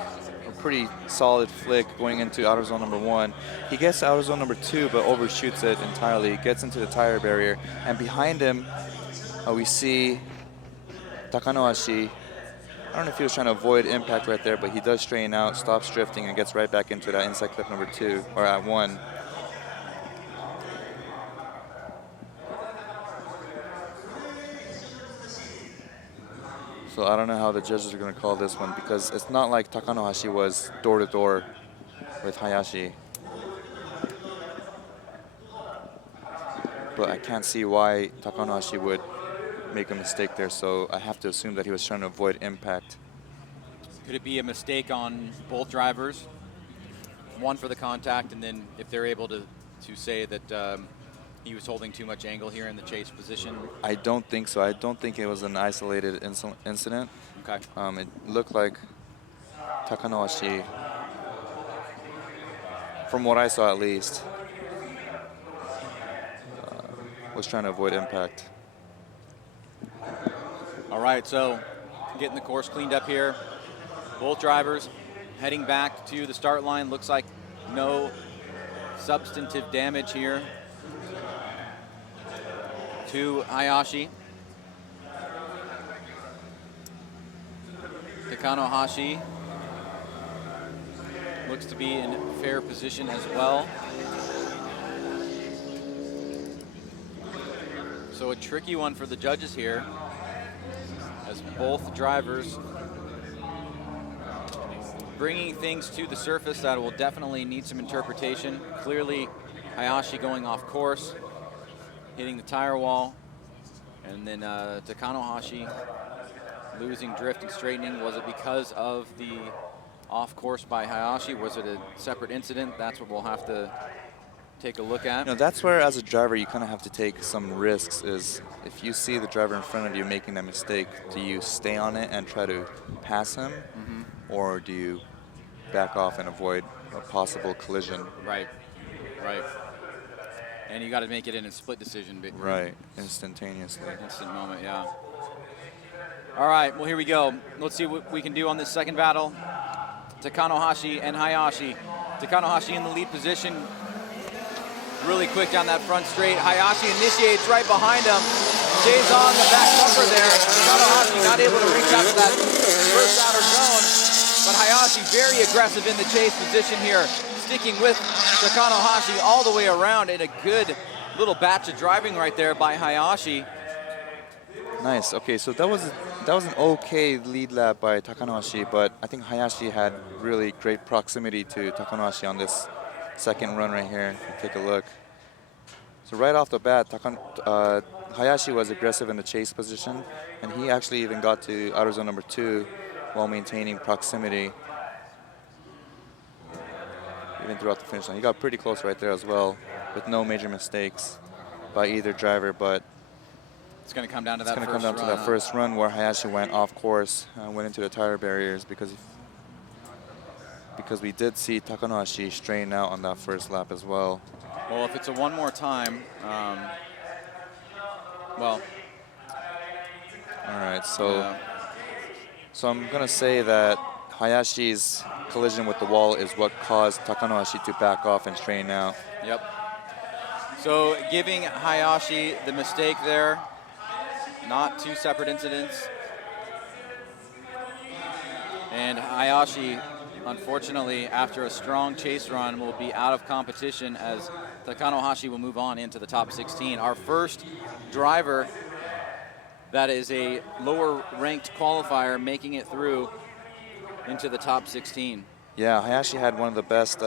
a pretty solid flick going into outer zone number 1. He gets to outer zone number 2, but overshoots it entirely, gets into the tire barrier. And behind him, we see Takanohashi. I don't know if he was trying to avoid impact right there, but he does straighten out, stops drifting, and gets right back into that inside clip number 2, or at 1. So I don't know how the judges are going to call this one because it's not like Takanohashi was door-to-door with Hayashi. But I can't see why Takanohashi would make a mistake there, so I have to assume that he was trying to avoid impact. Could it be a mistake on both drivers? One for the contact, and then if they're able to say that he was holding too much angle here in the chase position? I don't think so. I don't think it was an isolated incident. Okay. It looked like Takanohashi, from what I saw at least, was trying to avoid impact. All right, so getting the course cleaned up here. Both drivers heading back to the start line. Looks like no substantive damage here to Hayashi. Takanohashi looks to be in fair position as well. So a tricky one for the judges here, as both drivers bringing things to the surface that will definitely need some interpretation. Clearly, Hayashi going off course, hitting the tire wall, and then Takanohashi losing drift and straightening. Was it because of the off course by Hayashi? Was it a separate incident? That's what we'll have to take a look at. You know, that's where, as a driver, you kind of have to take some risks. Is if you see the driver in front of you making that mistake, do you stay on it and try to pass him, or do you back off and avoid a possible collision? Right, right. And you got to make it in a split decision. Right, instantaneously. Instant moment, yeah. All right, well, here we go. Let's see what we can do on this second battle. Takanohashi and Hayashi. Takanohashi in the lead position. Really quick down that front straight. Hayashi initiates right behind him. Stays on the back bumper there. Takanohashi not able to reach out to that first outer zone. But Hayashi very aggressive in the chase position here. Sticking with Takanohashi all the way around, and a good little batch of driving right there by Hayashi. Nice. Okay, so that was an okay lead lap by Takanohashi, but I think Hayashi had really great proximity to Takanohashi on this second run right here. Take a look. So right off the bat, Hayashi was aggressive in the chase position, and he actually even got to outer zone number 2 while maintaining proximity. Even throughout the finish line. He got pretty close right there as well, with no major mistakes by either driver, but it's going to come down to that first run. It's going to come down to that first run where Hayashi went off course, went into the tire barriers because we did see Takanohashi straighten out on that first lap as well. Well, if it's a one more time, well. All right, so I'm going to say that Hayashi's collision with the wall is what caused Takanohashi to back off and straighten out. Yep. So giving Hayashi the mistake there, not two separate incidents. And Hayashi, unfortunately, after a strong chase run, will be out of competition as Takanohashi will move on into the top 16. Our first driver that is a lower ranked qualifier making it through into the top 16. Yeah, Hayashi had one of the best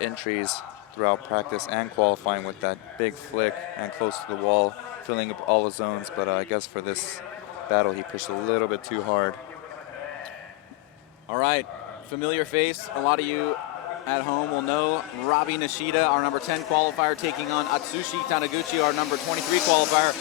entries throughout practice and qualifying with that big flick and close to the wall, filling up all the zones, but I guess for this battle he pushed a little bit too hard. All right, familiar face. A lot of you at home will know Robbie Nishida, our number 10 qualifier, taking on Atsushi Taniguchi, our number 23 qualifier.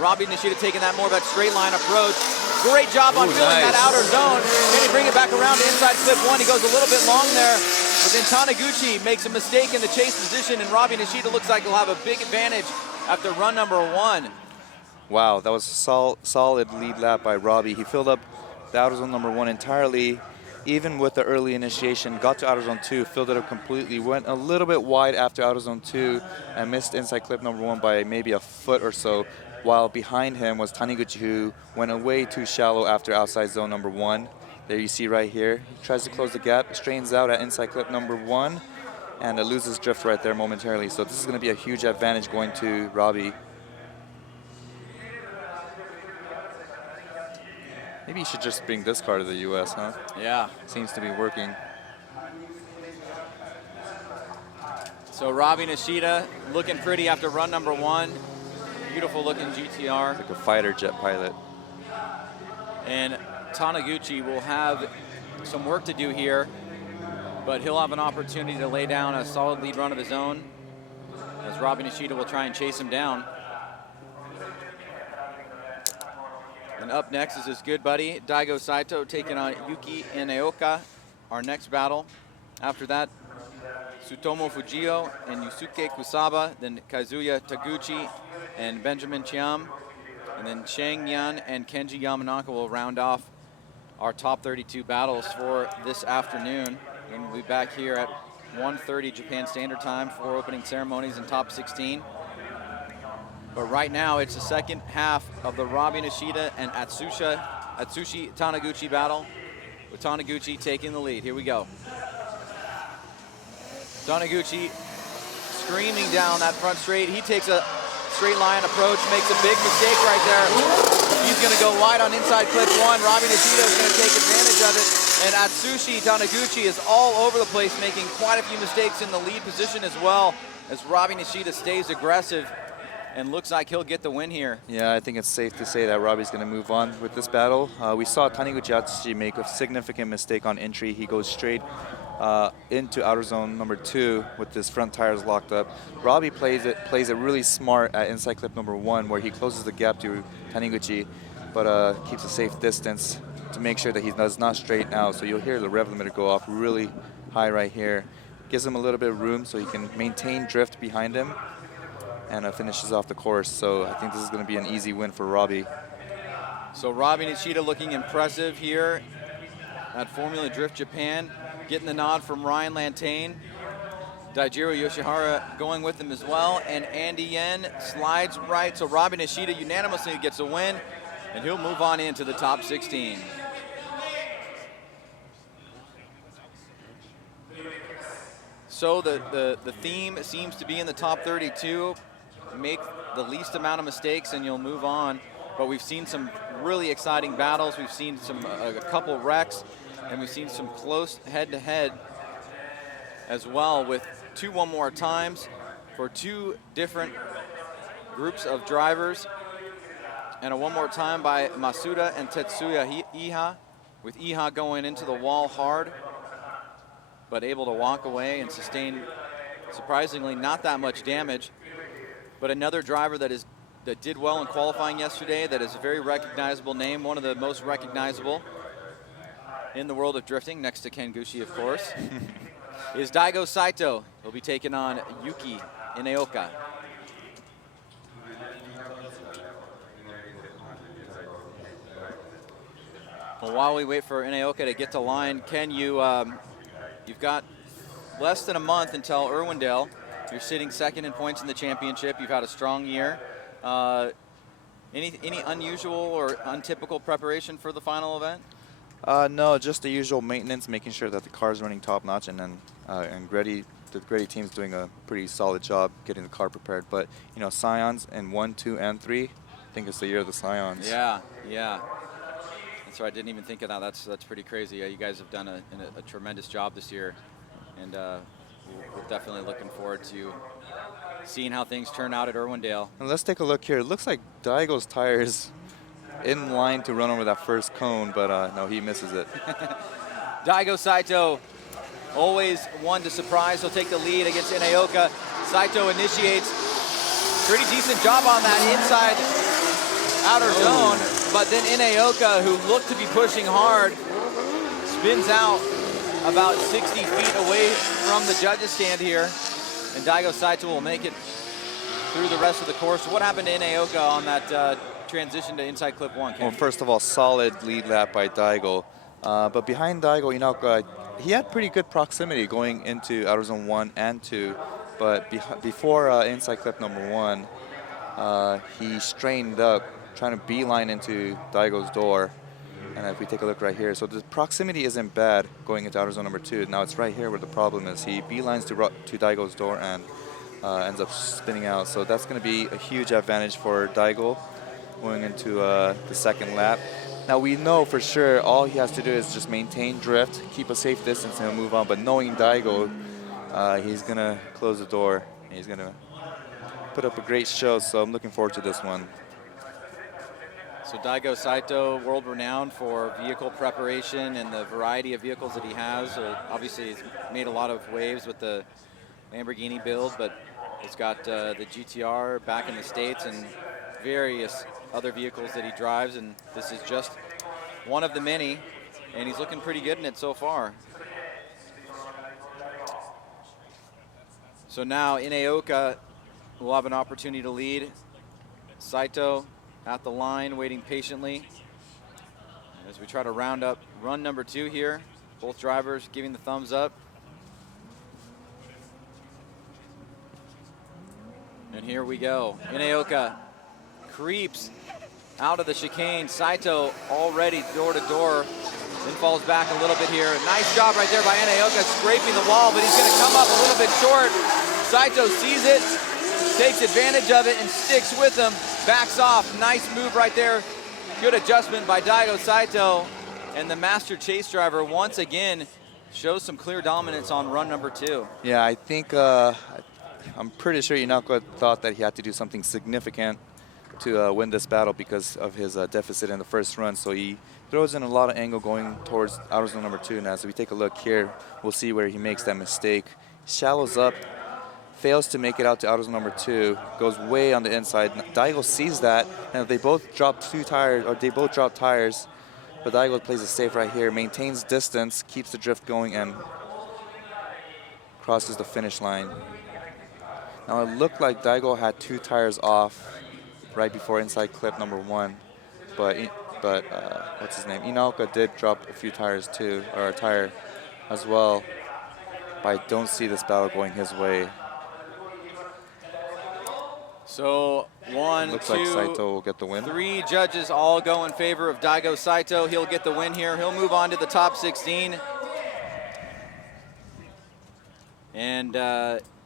Robbie Nishida taking that more of that straight line approach. Great job on filling that outer zone. Can he bring it back around to inside clip 1? He goes a little bit long there. But then Taniguchi makes a mistake in the chase position, and Robbie Nishida looks like he'll have a big advantage after run number 1. Wow, that was a solid lead lap by Robbie. He filled up the outer zone number 1 entirely, even with the early initiation, got to outer zone 2, filled it up completely, went a little bit wide after outer zone 2, and missed inside clip number 1 by maybe a foot or so, while behind him was Taniguchi, who went way too shallow after outside zone number 1. There you see right here. He tries to close the gap, straightens out at inside clip number 1, and loses drift right there momentarily. So this is going to be a huge advantage going to Robbie. Maybe you should just bring this car to the US, huh? Yeah. Seems to be working. So Robbie Nishida looking pretty after run number 1. Beautiful looking GTR. Like a fighter jet pilot. And Taniguchi will have some work to do here, but he'll have an opportunity to lay down a solid lead run of his own as Robbie Nishida will try and chase him down. And up next is his good buddy, Daigo Saito, taking on Yuki Ineoka, our next battle. After that, Tsutomu Fujio and Yusuke Kusaba, then Kazuya Taguchi and Benjamin Chiam, and then Shang Yan and Kenji Yamanaka will round off our top 32 battles for this afternoon. And we'll be back here at 1:30 Japan Standard Time for opening ceremonies in top 16. But right now, it's the second half of the Robbie Nishida and Atsushi Taniguchi battle, with Taniguchi taking the lead. Here we go. Taniguchi screaming down that front straight. He takes a straight line approach, makes a big mistake right there. He's going to go wide on inside clip 1. Robbie Nishida is going to take advantage of it. And Atsushi Taniguchi is all over the place, making quite a few mistakes in the lead position as well, as Robbie Nishida stays aggressive and looks like he'll get the win here. Yeah, I think it's safe to say that Robbie's going to move on with this battle. We saw Taniguchi Atsushi make a significant mistake on entry. He goes straight into outer zone number 2 with his front tires locked up. Robbie plays it really smart at inside clip number 1, where he closes the gap to Taniguchi, but keeps a safe distance to make sure that he does not straighten out. So you'll hear the rev limiter go off really high right here. Gives him a little bit of room so he can maintain drift behind him. and finishes off the course. So I think this is going to be an easy win for Robbie. So Robbie Nishida looking impressive here at Formula Drift Japan, getting the nod from Ryan Lantane. Daijiro Yoshihara going with him as well, and Andy Yen slides right. So Robbie Nishida unanimously gets a win, and he'll move on into the top 16. So the theme seems to be in the top 32. Make the least amount of mistakes and you'll move on. But we've seen some really exciting battles. We've seen a couple wrecks, and we've seen some close head-to-head as well, with 2 one more times for 2 different groups of drivers, and a one more time by Masuda and Tetsuya Iha, with Iha going into the wall hard, but able to walk away and sustain, surprisingly, not that much damage. But another driver that did well in qualifying yesterday, that is a very recognizable name, one of the most recognizable in the world of drifting, next to Ken Gushi, of course, is Daigo Saito. He'll be taking on Yuki Ineoka. Well, while we wait for Ineoka to get to line, Ken, you've got less than a month until Irwindale. You're sitting second in points in the championship. You've had a strong year. Any unusual or untypical preparation for the final event? No, just the usual maintenance, making sure that the car is running top notch, and then the Greddy team is doing a pretty solid job getting the car prepared. But you know, Scions in 1, 2, and 3, I think it's the year of the Scions. Yeah. That's right. I didn't even think of that. That's pretty crazy. You guys have done a tremendous job this year, and we're definitely looking forward to seeing how things turn out at Irwindale. And let's take a look here. It looks like Daigo's tires in line to run over that first cone, but no, he misses it. Daigo Saito, always one to surprise. He'll take the lead against Ineoka. Saito initiates. Pretty decent job on that inside outer zone, but then Ineoka, who looked to be pushing hard, spins out about 60 feet away from the judges' stand here, and Daigo Saito will make it through the rest of the course. What happened to Ineoka on that transition to inside clip 1? Well, first of all, solid lead lap by Daigo. But behind Daigo, Ineoka, he had pretty good proximity going into outer zone 1 and 2. But before inside clip number 1, he strained up, trying to beeline into Daigo's door. And if we take a look right here, so the proximity isn't bad going into outer zone number 2. Now it's right here where the problem is. He beelines to Daigo's door and ends up spinning out. So that's going to be a huge advantage for Daigo going into the second lap. Now we know for sure all he has to do is just maintain drift, keep a safe distance, and he'll move on. But knowing Daigo, he's going to close the door. He's going to put up a great show, so I'm looking forward to this one. So Daigo Saito, world renowned for vehicle preparation and the variety of vehicles that he has. Obviously, he's made a lot of waves with the Lamborghini build, but he's got the GTR back in the States and various other vehicles that he drives, and this is just one of the many, and he's looking pretty good in it so far. So now Ineoka will have an opportunity to lead. Saito at the line, waiting patiently as we try to round up run number 2 here. Both drivers giving the thumbs up. And here we go. Ineoka creeps out of the chicane. Saito already door to door, then falls back a little bit here. Nice job right there by Ineoka, scraping the wall, but he's gonna come up a little bit short. Saito sees it, takes advantage of it and sticks with him, backs off. Nice move right there. Good adjustment by Daigo Saito. And the master chase driver once again shows some clear dominance on run number 2. Yeah, I think, I'm pretty sure Ineoka thought that he had to do something significant to win this battle because of his deficit in the first run. So he throws in a lot of angle going towards outer zone number 2 now. So if we take a look here, we'll see where he makes that mistake. Shallows up, fails to make it out to outer zone number 2, goes way on the inside. Daigo sees that, and they both drop tires, but Daigo plays it safe right here, maintains distance, keeps the drift going, and crosses the finish line. Now it looked like Daigo had 2 tires off right before inside clip number 1, but what's his name? Inaoka did drop a few tires too, or a tire as well. But I don't see this battle going his way. So Looks like Saito will get the win. 3 judges all go in favor of Daigo Saito. He'll get the win here. He'll move on to the top 16. And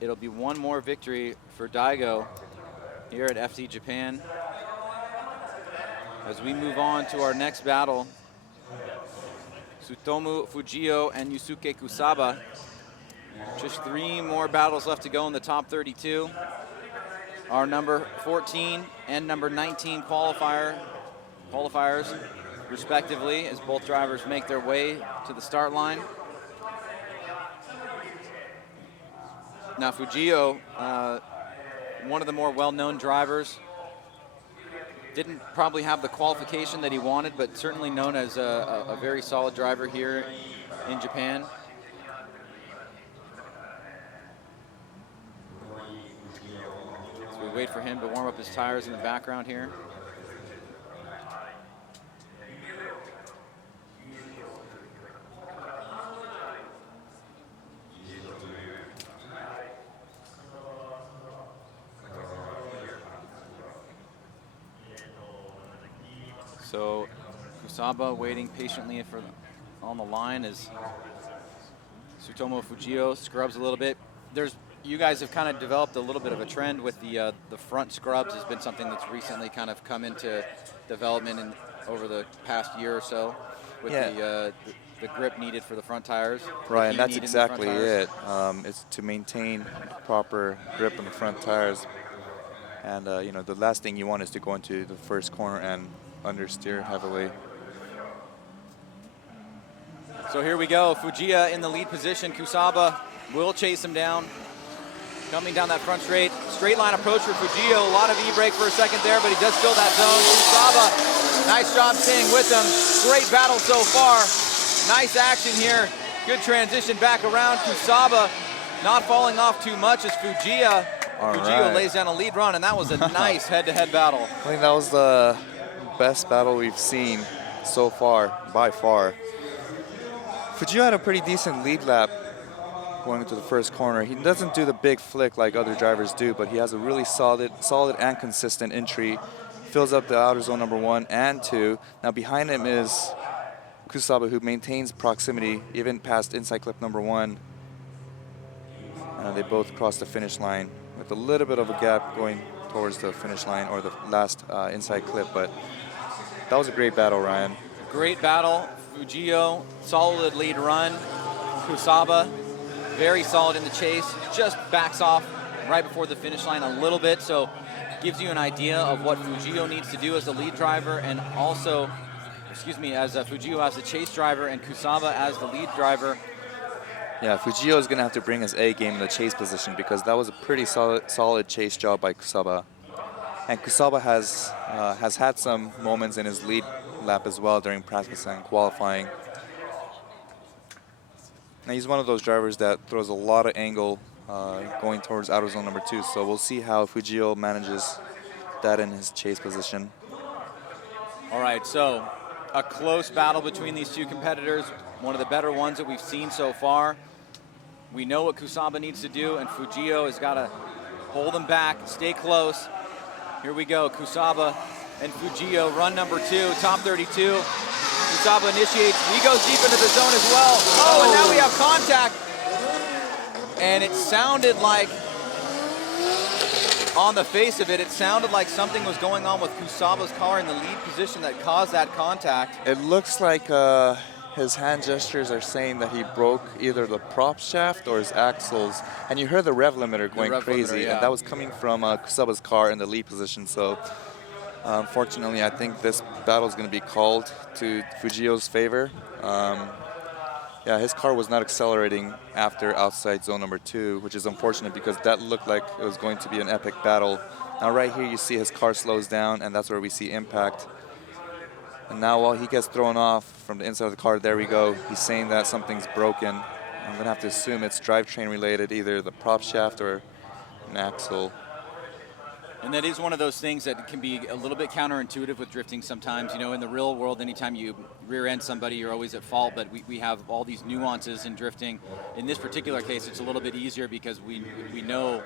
it'll be one more victory for Daigo here at FD Japan. As we move on to our next battle, Tsutomu Fujio and Yusuke Kusaba. Just 3 more battles left to go in the top 32. Our number 14 and number 19 qualifiers, respectively, as both drivers make their way to the start line. Now Fujio, one of the more well-known drivers, didn't probably have the qualification that he wanted, but certainly known as a very solid driver here in Japan. So we wait for him to warm up his tires in the background here. So Kusaba waiting patiently on the line as Tsutomu Fujio scrubs a little bit. You guys have kind of developed a little bit of a trend with the front scrubs. Has been something that's recently kind of come into development over the past year or so with the grip needed for the front tires. Right, and that's exactly it. It's to maintain proper grip on the front tires. And you know, the last thing you want is to go into the first corner and understeer heavily. So here we go. Fujia in the lead position. Kusaba will chase him down. Coming down that front straight line approach for Fujio. A lot of e-brake for a second there, but he does fill that zone. Kusaba, nice job staying with him. Great battle so far. Nice action here. Good transition back around. Kusaba not falling off too much as Fujio lays down a lead run, and that was a nice head-to-head battle. I think that was the best battle we've seen so far, by far. Fujio had a pretty decent lead lap going into the first corner. He doesn't do the big flick like other drivers do, but he has a really solid and consistent entry. Fills up the outer zone number 1 and 2. Now behind him is Kusaba, who maintains proximity even past inside clip number 1. They both cross the finish line with a little bit of a gap going towards the finish line or the last inside clip, but that was a great battle, Ryan. Great battle. Fujio, solid lead run. Kusaba, very solid in the chase. Just backs off right before the finish line a little bit, so gives you an idea of what Fujio needs to do as the lead driver, and also, as Fujio as the chase driver and Kusaba as the lead driver. Yeah, Fujio is going to have to bring his A game in the chase position because that was a pretty solid chase job by Kusaba. And Kusaba has had some moments in his lead lap as well during practice and qualifying. Now he's one of those drivers that throws a lot of angle going towards outer zone number 2, so we'll see how Fujio manages that in his chase position. All right, so a close battle between these two competitors, one of the better ones that we've seen so far. We know what Kusaba needs to do, and Fujio has got to hold him back, stay close. Here we go, Kusaba and Fujio, run number 2, top 32. Kusaba initiates, he goes deep into the zone as well. Oh, and now we have contact. And it sounded like, on the face of it, it sounded like something was going on with Kusaba's car in the lead position that caused that contact. It looks like his hand gestures are saying that he broke either the prop shaft or his axles. And you heard the rev limiter going crazy, and that was coming from Kusaba's car in the lead position. So unfortunately, I think this battle is going to be called to Fujio's favor. Yeah, his car was not accelerating after outside zone number 2, which is unfortunate because that looked like it was going to be an epic battle. Now right here you see his car slows down, and that's where we see impact. And now while he gets thrown off from the inside of the car, there we go. He's saying that something's broken. I'm going to have to assume it's drivetrain related, either the prop shaft or an axle. And that is one of those things that can be a little bit counterintuitive with drifting sometimes. You know, in the real world, anytime you rear end somebody, you're always at fault, but we have all these nuances in drifting. In this particular case, it's a little bit easier because we know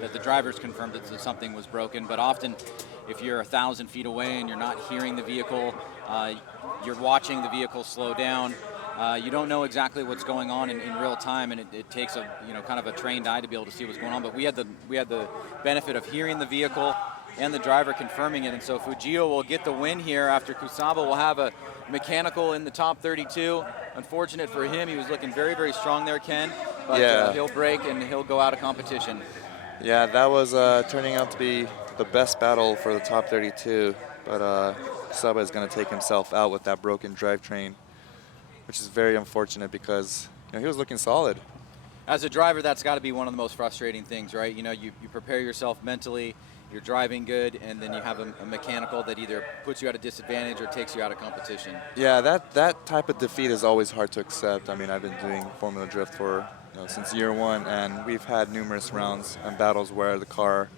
that the driver's confirmed that something was broken, but often if you're 1,000 feet away and you're not hearing the vehicle, you're watching the vehicle slow down, you don't know exactly what's going on in real time, and it takes a kind of a trained eye to be able to see what's going on. But we had the benefit of hearing the vehicle and the driver confirming it, and so Fujio will get the win here after Kusaba will have a mechanical in the top 32. Unfortunate for him, he was looking very, very strong there, Ken, but he'll break and he'll go out of competition. Yeah, that was turning out to be the best battle for the top 32, but Kusaba is going to take himself out with that broken drivetrain, which is very unfortunate because he was looking solid. As a driver, that's got to be one of the most frustrating things, right? You know, you prepare yourself mentally, you're driving good, and then you have a mechanical that either puts you at a disadvantage or takes you out of competition. Yeah, that type of defeat is always hard to accept. I mean, I've been doing Formula Drift for since year one, and we've had numerous rounds and battles where the car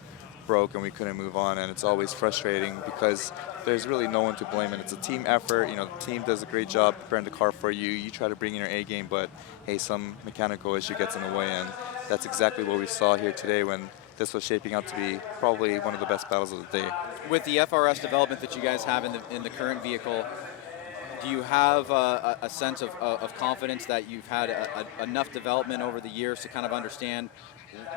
broke and we couldn't move on, and it's always frustrating because there's really no one to blame, and it's a team effort. You know, the team does a great job preparing the car for you. You try to bring in your A game, but hey, some mechanical issue gets in the way, and that's exactly what we saw here today when this was shaping out to be probably one of the best battles of the day. With the FRS development that you guys have in the current vehicle, do you have a sense of confidence that you've had enough development over the years to kind of understand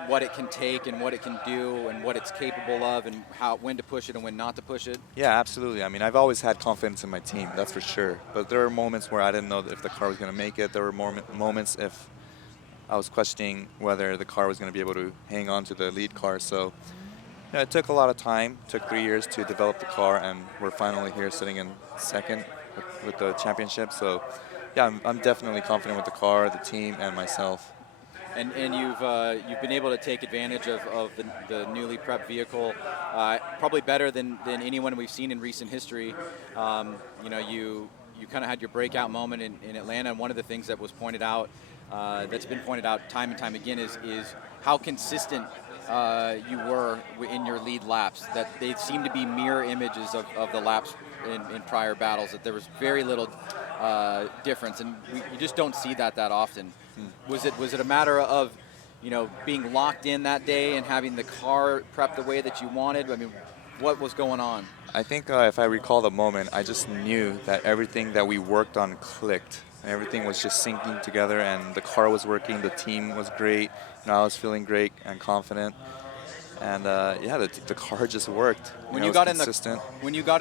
what it can take and what it can do and what it's capable of and when to push it and when not to push it? Yeah, absolutely. I mean, I've always had confidence in my team, that's for sure. But there are moments where I didn't know if the car was going to make it. There were moments if I was questioning whether the car was going to be able to hang on to the lead car. So it took a lot of time. It took 3 years to develop the car, and we're finally here sitting in second with the championship. So yeah, I'm definitely confident with the car, the team, and myself. And you've been able to take advantage of the newly prepped vehicle, probably better than anyone we've seen in recent history. You kind of had your breakout moment in Atlanta, and one of the things that was pointed out, that's been pointed out time and time again, is how consistent you were in your lead laps. That they seem to be mirror images of the laps in prior battles. That there was very little difference, and you just don't see that often. Was it a matter of being locked in that day and having the car prepped the way that you wanted? I mean, what was going on? I think if I recall the moment, I just knew that everything that we worked on clicked. And everything was just syncing together, and the car was working, the team was great, I was feeling great and confident. And the car just worked. When you got in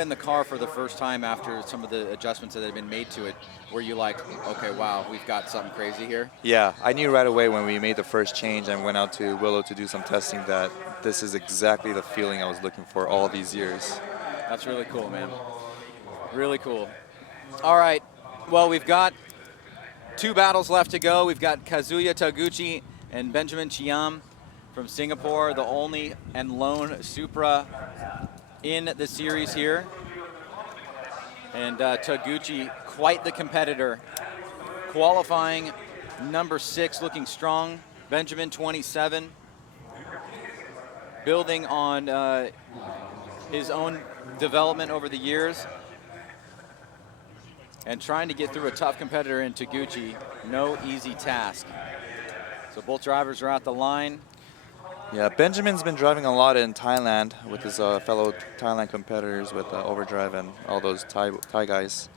the car for the first time after some of the adjustments that had been made to it, were you like, okay, wow, we've got something crazy here? Yeah, I knew right away when we made the first change and went out to Willow to do some testing that this is exactly the feeling I was looking for all these years. That's really cool, man. Really cool. All right, well, we've got 2 battles left to go. We've got Kazuya Taguchi and Benjamin Chiam from Singapore, the only and lone Supra in the series here. And Taguchi, quite the competitor. Qualifying number 6, looking strong. Benjamin, 27. Building on his own development over the years. And trying to get through a tough competitor in Taguchi, no easy task. So both drivers are at the line. Yeah, Benjamin's been driving a lot in Thailand with his fellow Thailand competitors with Overdrive and all those Thai guys.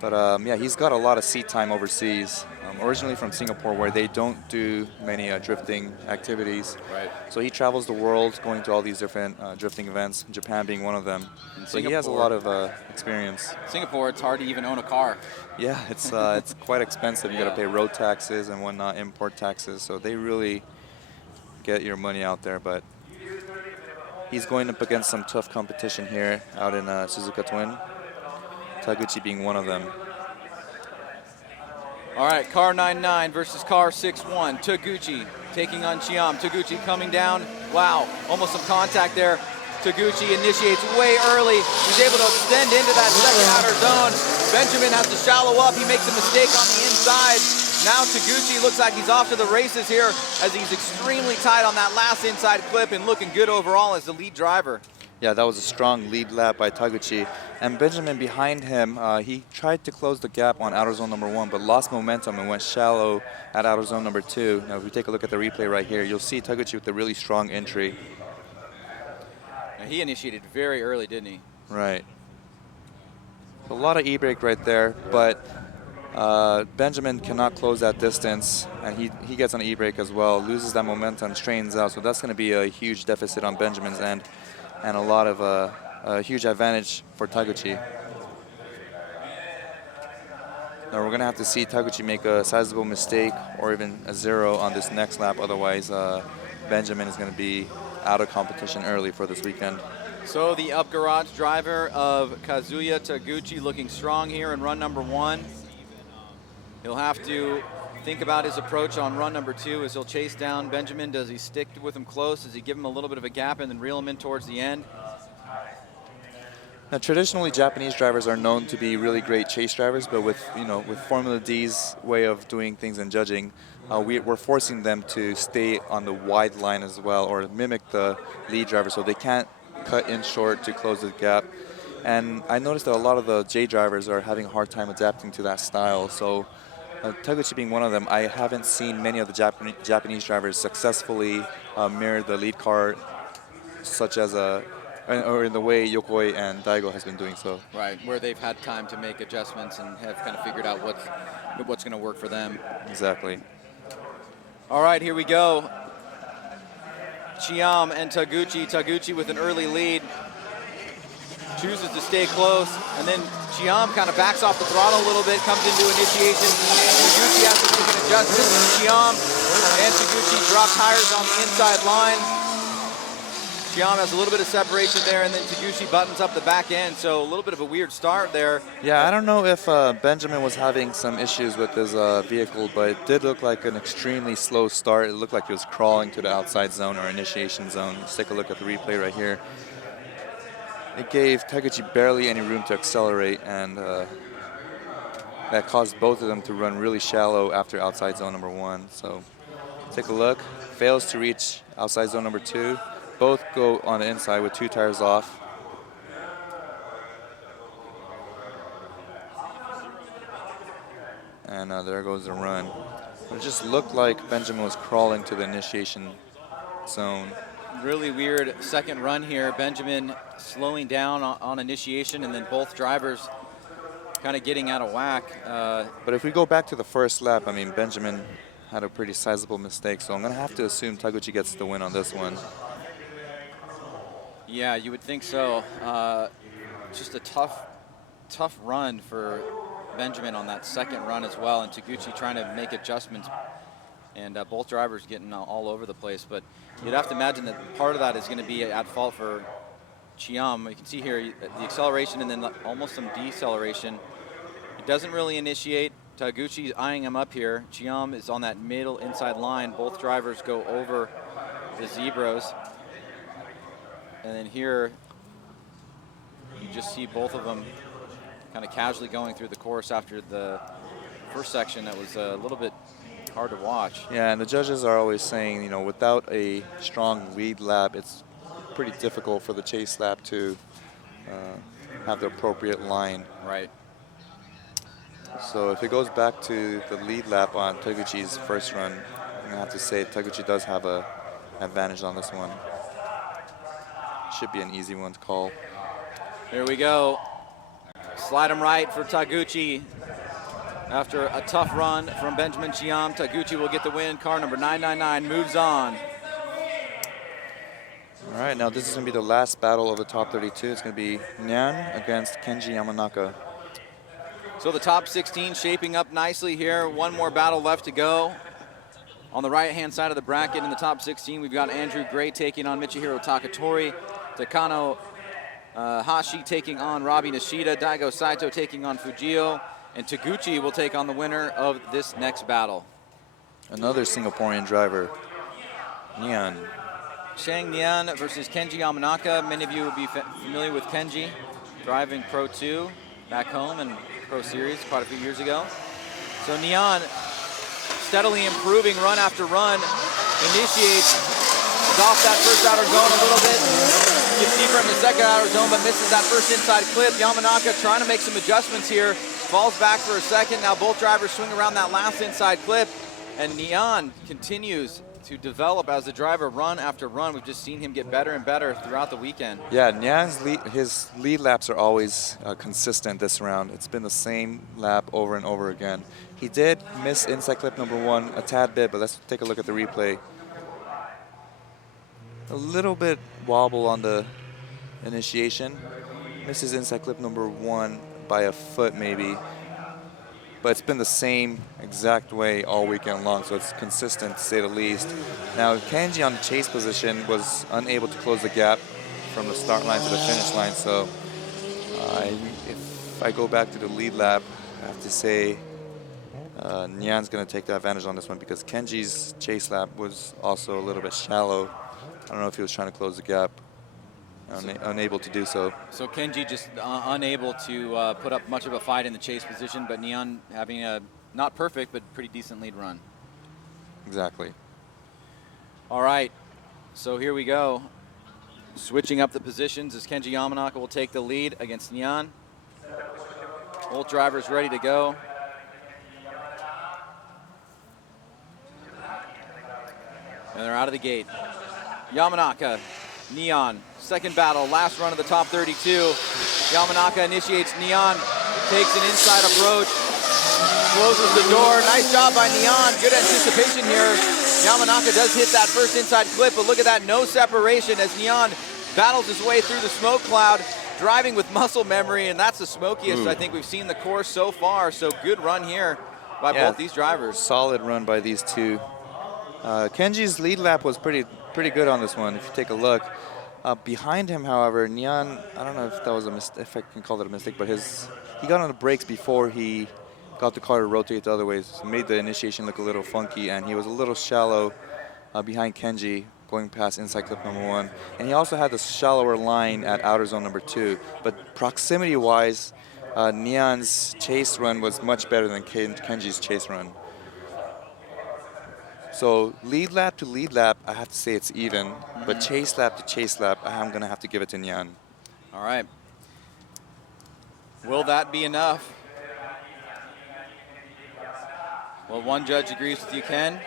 But yeah, he's got a lot of seat time overseas. Originally from Singapore, where they don't do many drifting activities. Right. So he travels the world, going to all these different drifting events, Japan being one of them. So he has a lot of experience. Singapore, it's hard to even own a car. Yeah, it's quite expensive. You got to pay road taxes and whatnot, import taxes. So they really get your money out there. But he's going up against some tough competition here out in Suzuka Twin. Taguchi being one of them. All right, car 9-9 versus car 6-1. Taguchi taking on Chiam. Taguchi coming down. Wow, almost some contact there. Taguchi initiates way early. He's able to extend into that second outer zone. Benjamin has to shallow up. He makes a mistake on the inside. Now Taguchi looks like he's off to the races here as he's extremely tight on that last inside clip and looking good overall as the lead driver. Yeah, that was a strong lead lap by Taguchi. And Benjamin behind him, he tried to close the gap on outer zone number 1, but lost momentum and went shallow at outer zone number 2. Now, if we take a look at the replay right here, you'll see Taguchi with a really strong entry. Now, he initiated very early, didn't he? Right. A lot of e-brake right there, but Benjamin cannot close that distance, and he gets on e-brake as well, loses that momentum, straightens out. So that's going to be a huge deficit on Benjamin's end, and a lot of a huge advantage for Taguchi. Now we're going to have to see Taguchi make a sizable mistake or even a 0 on this next lap. Otherwise, Benjamin is going to be out of competition early for this weekend. So the up garage driver of Kazuya Taguchi looking strong here in run number 1. He'll have to think about his approach on run number 2 as he'll chase down Benjamin. Does he stick with him close? Does he give him a little bit of a gap and then reel him in towards the end? Now, traditionally, Japanese drivers are known to be really great chase drivers, but with Formula D's way of doing things and judging, we're forcing them to stay on the wide line as well, or mimic the lead driver, so they can't cut in short to close the gap. And I noticed that a lot of the J drivers are having a hard time adapting to that style. So Taguchi being one of them, I haven't seen many of the Japanese drivers successfully mirror the lead car, such as or in the way Yokoi and Daigo has been doing so. Right, where they've had time to make adjustments and have kind of figured out what's going to work for them. Exactly. All right, here we go. Chiam and Taguchi. Taguchi with an early lead. Chooses to stay close, and then Chiam kind of backs off the throttle a little bit, comes into initiation. Taguchi has to make an adjustment. Chiam and Taguchi drop tires on the inside line. Chiam has a little bit of separation there, and then Taguchi buttons up the back end, so a little bit of a weird start there. Yeah, I don't know if Benjamin was having some issues with his vehicle, but it did look like an extremely slow start. It looked like he was crawling to the outside zone or initiation zone. Let's take a look at the replay right here. It gave Taguchi barely any room to accelerate, and that caused both of them to run really shallow after outside zone number 1. So take a look. Fails to reach outside zone number 2. Both go on the inside with 2 tires off. And there goes the run. It just looked like Benjamin was crawling to the initiation zone. Really weird second run here. Benjamin slowing down on initiation, and then both drivers kind of getting out of whack. But if we go back to the first lap, I mean, Benjamin had a pretty sizable mistake, so I'm going to have to assume Taguchi gets the win on this one. Yeah, you would think so. Just a tough run for Benjamin on that second run as well, and Taguchi trying to make adjustments, and both drivers getting all over the place. But you'd have to imagine that part of that is going to be at fault for Chiam. You can see here the acceleration and then almost some deceleration. It doesn't really initiate. Taguchi's eyeing him up here. Chiam is on that middle inside line. Both drivers go over the zebras. And then here, you just see both of them kind of casually going through the course after the first section that was a little bit hard to watch. Yeah, and the judges are always saying, you know, without a strong lead lap, it's pretty difficult for the chase lap to have the appropriate line. Right. So if it goes back to the lead lap on Taguchi's first run, I'm going to have to say Taguchi does have an advantage on this one. Should be an easy one to call. Here we go. Slide him right for Taguchi. After a tough run from Benjamin Chiam, Taguchi will get the win. Car number 999 moves on. All right, now this is going to be the last battle of the top 32. It's going to be Nyan against Kenji Yamanaka. So the top 16 shaping up nicely here. One more battle left to go. On the right-hand side of the bracket in the top 16, we've got Andrew Gray taking on Michihiro Takatori, Takano Hashi taking on Robbie Nishida, Daigo Saito taking on Fujio, and Taguchi will take on the winner of this next battle. Another Singaporean driver, Nyan. Shang Nian versus Kenji Yamanaka. Many of you will be familiar with Kenji, driving Pro 2 back home and Pro Series quite a few years ago. So Nian steadily improving run after run. Initiates, is off that first outer zone a little bit. Gets deeper in the second outer zone, but misses that first inside clip. Yamanaka trying to make some adjustments here. Falls back for a second. Now both drivers swing around that last inside clip. And Nian continues to develop as a driver run after run. We've just seen him get better and better throughout the weekend. Yeah, Nian's his lead laps are always consistent this round. It's been the same lap over and over again. He did miss inside clip number 1 a tad bit, but let's take a look at the replay. A little bit wobble on the initiation. Misses inside clip number 1 by a foot maybe. But it's been the same exact way all weekend long, so it's consistent to say the least. Now, Kenji on the chase position was unable to close the gap from the start line to the finish line, so if I go back to the lead lap, I have to say Nian's going to take the advantage on this one because Kenji's chase lap was also a little bit shallow. I don't know if he was trying to close the gap. Unable to do so. So Kenji just unable to put up much of a fight in the chase position, but Nian having a not perfect but pretty decent lead run. Exactly. All right, so here we go. Switching up the positions as Kenji Yamanaka will take the lead against Nian. Both drivers ready to go. And they're out of the gate. Yamanaka, Nian, second battle, last run of the top 32. Yamanaka initiates Nian, takes an inside approach, closes the door. Nice job by Nian, good anticipation here. Yamanaka does hit that first inside clip, but look at that, no separation as Nian battles his way through the smoke cloud, driving with muscle memory, and that's the smokiest I think we've seen the course so far. So good run here by both these drivers. Solid run by these two. Kenji's lead lap was pretty good on this one, if you take a look. Behind him, however, Nian, I don't know if that was a mistake, if I can call it a mistake, but he got on the brakes before he got the car to rotate the other way, so made the initiation look a little funky, and he was a little shallow behind Kenji, going past inside clip number 1. And he also had the shallower line at outer zone number 2. But proximity-wise, Nian's chase run was much better than Kenji's chase run. So lead lap to lead lap, I have to say it's even. But chase lap to chase lap, I'm going to have to give it to Nian. All right. Will that be enough? Well, one judge agrees with you, Ken.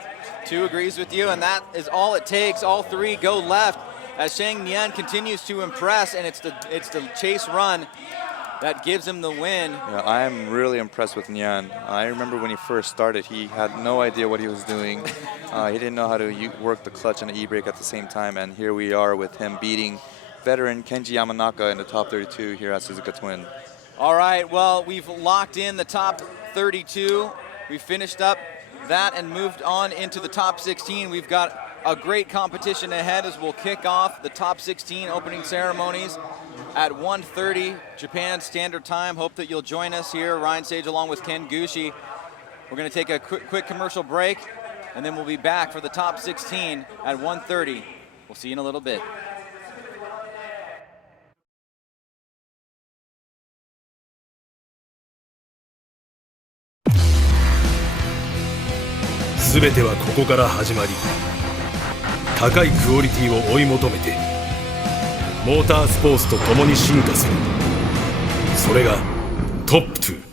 2 agrees with you, and that is all it takes. All 3 go left as Shang Nian continues to impress, and it's the chase run that gives him the win. Yeah, I am really impressed with Nian. I remember when he first started, he had no idea what he was doing. He didn't know how to work the clutch and the e-brake at the same time, and here we are with him beating veteran Kenji Yamanaka in the top 32 here at Suzuka Twin. All right, well, we've locked in the top 32. We finished up that and moved on into the top 16. We've got a great competition ahead as we'll kick off the top 16 opening ceremonies at 1:30 Japan Standard Time. Hope that you'll join us here, Ryan Sage along with Ken Gushi. We're going to take a quick commercial break, and then we'll be back for the top 16 at 1:30. We'll see you in a little bit.全てはここから始まり、高いクオリティを追い求めてモータースポーツと共に進化する。それがトップ2。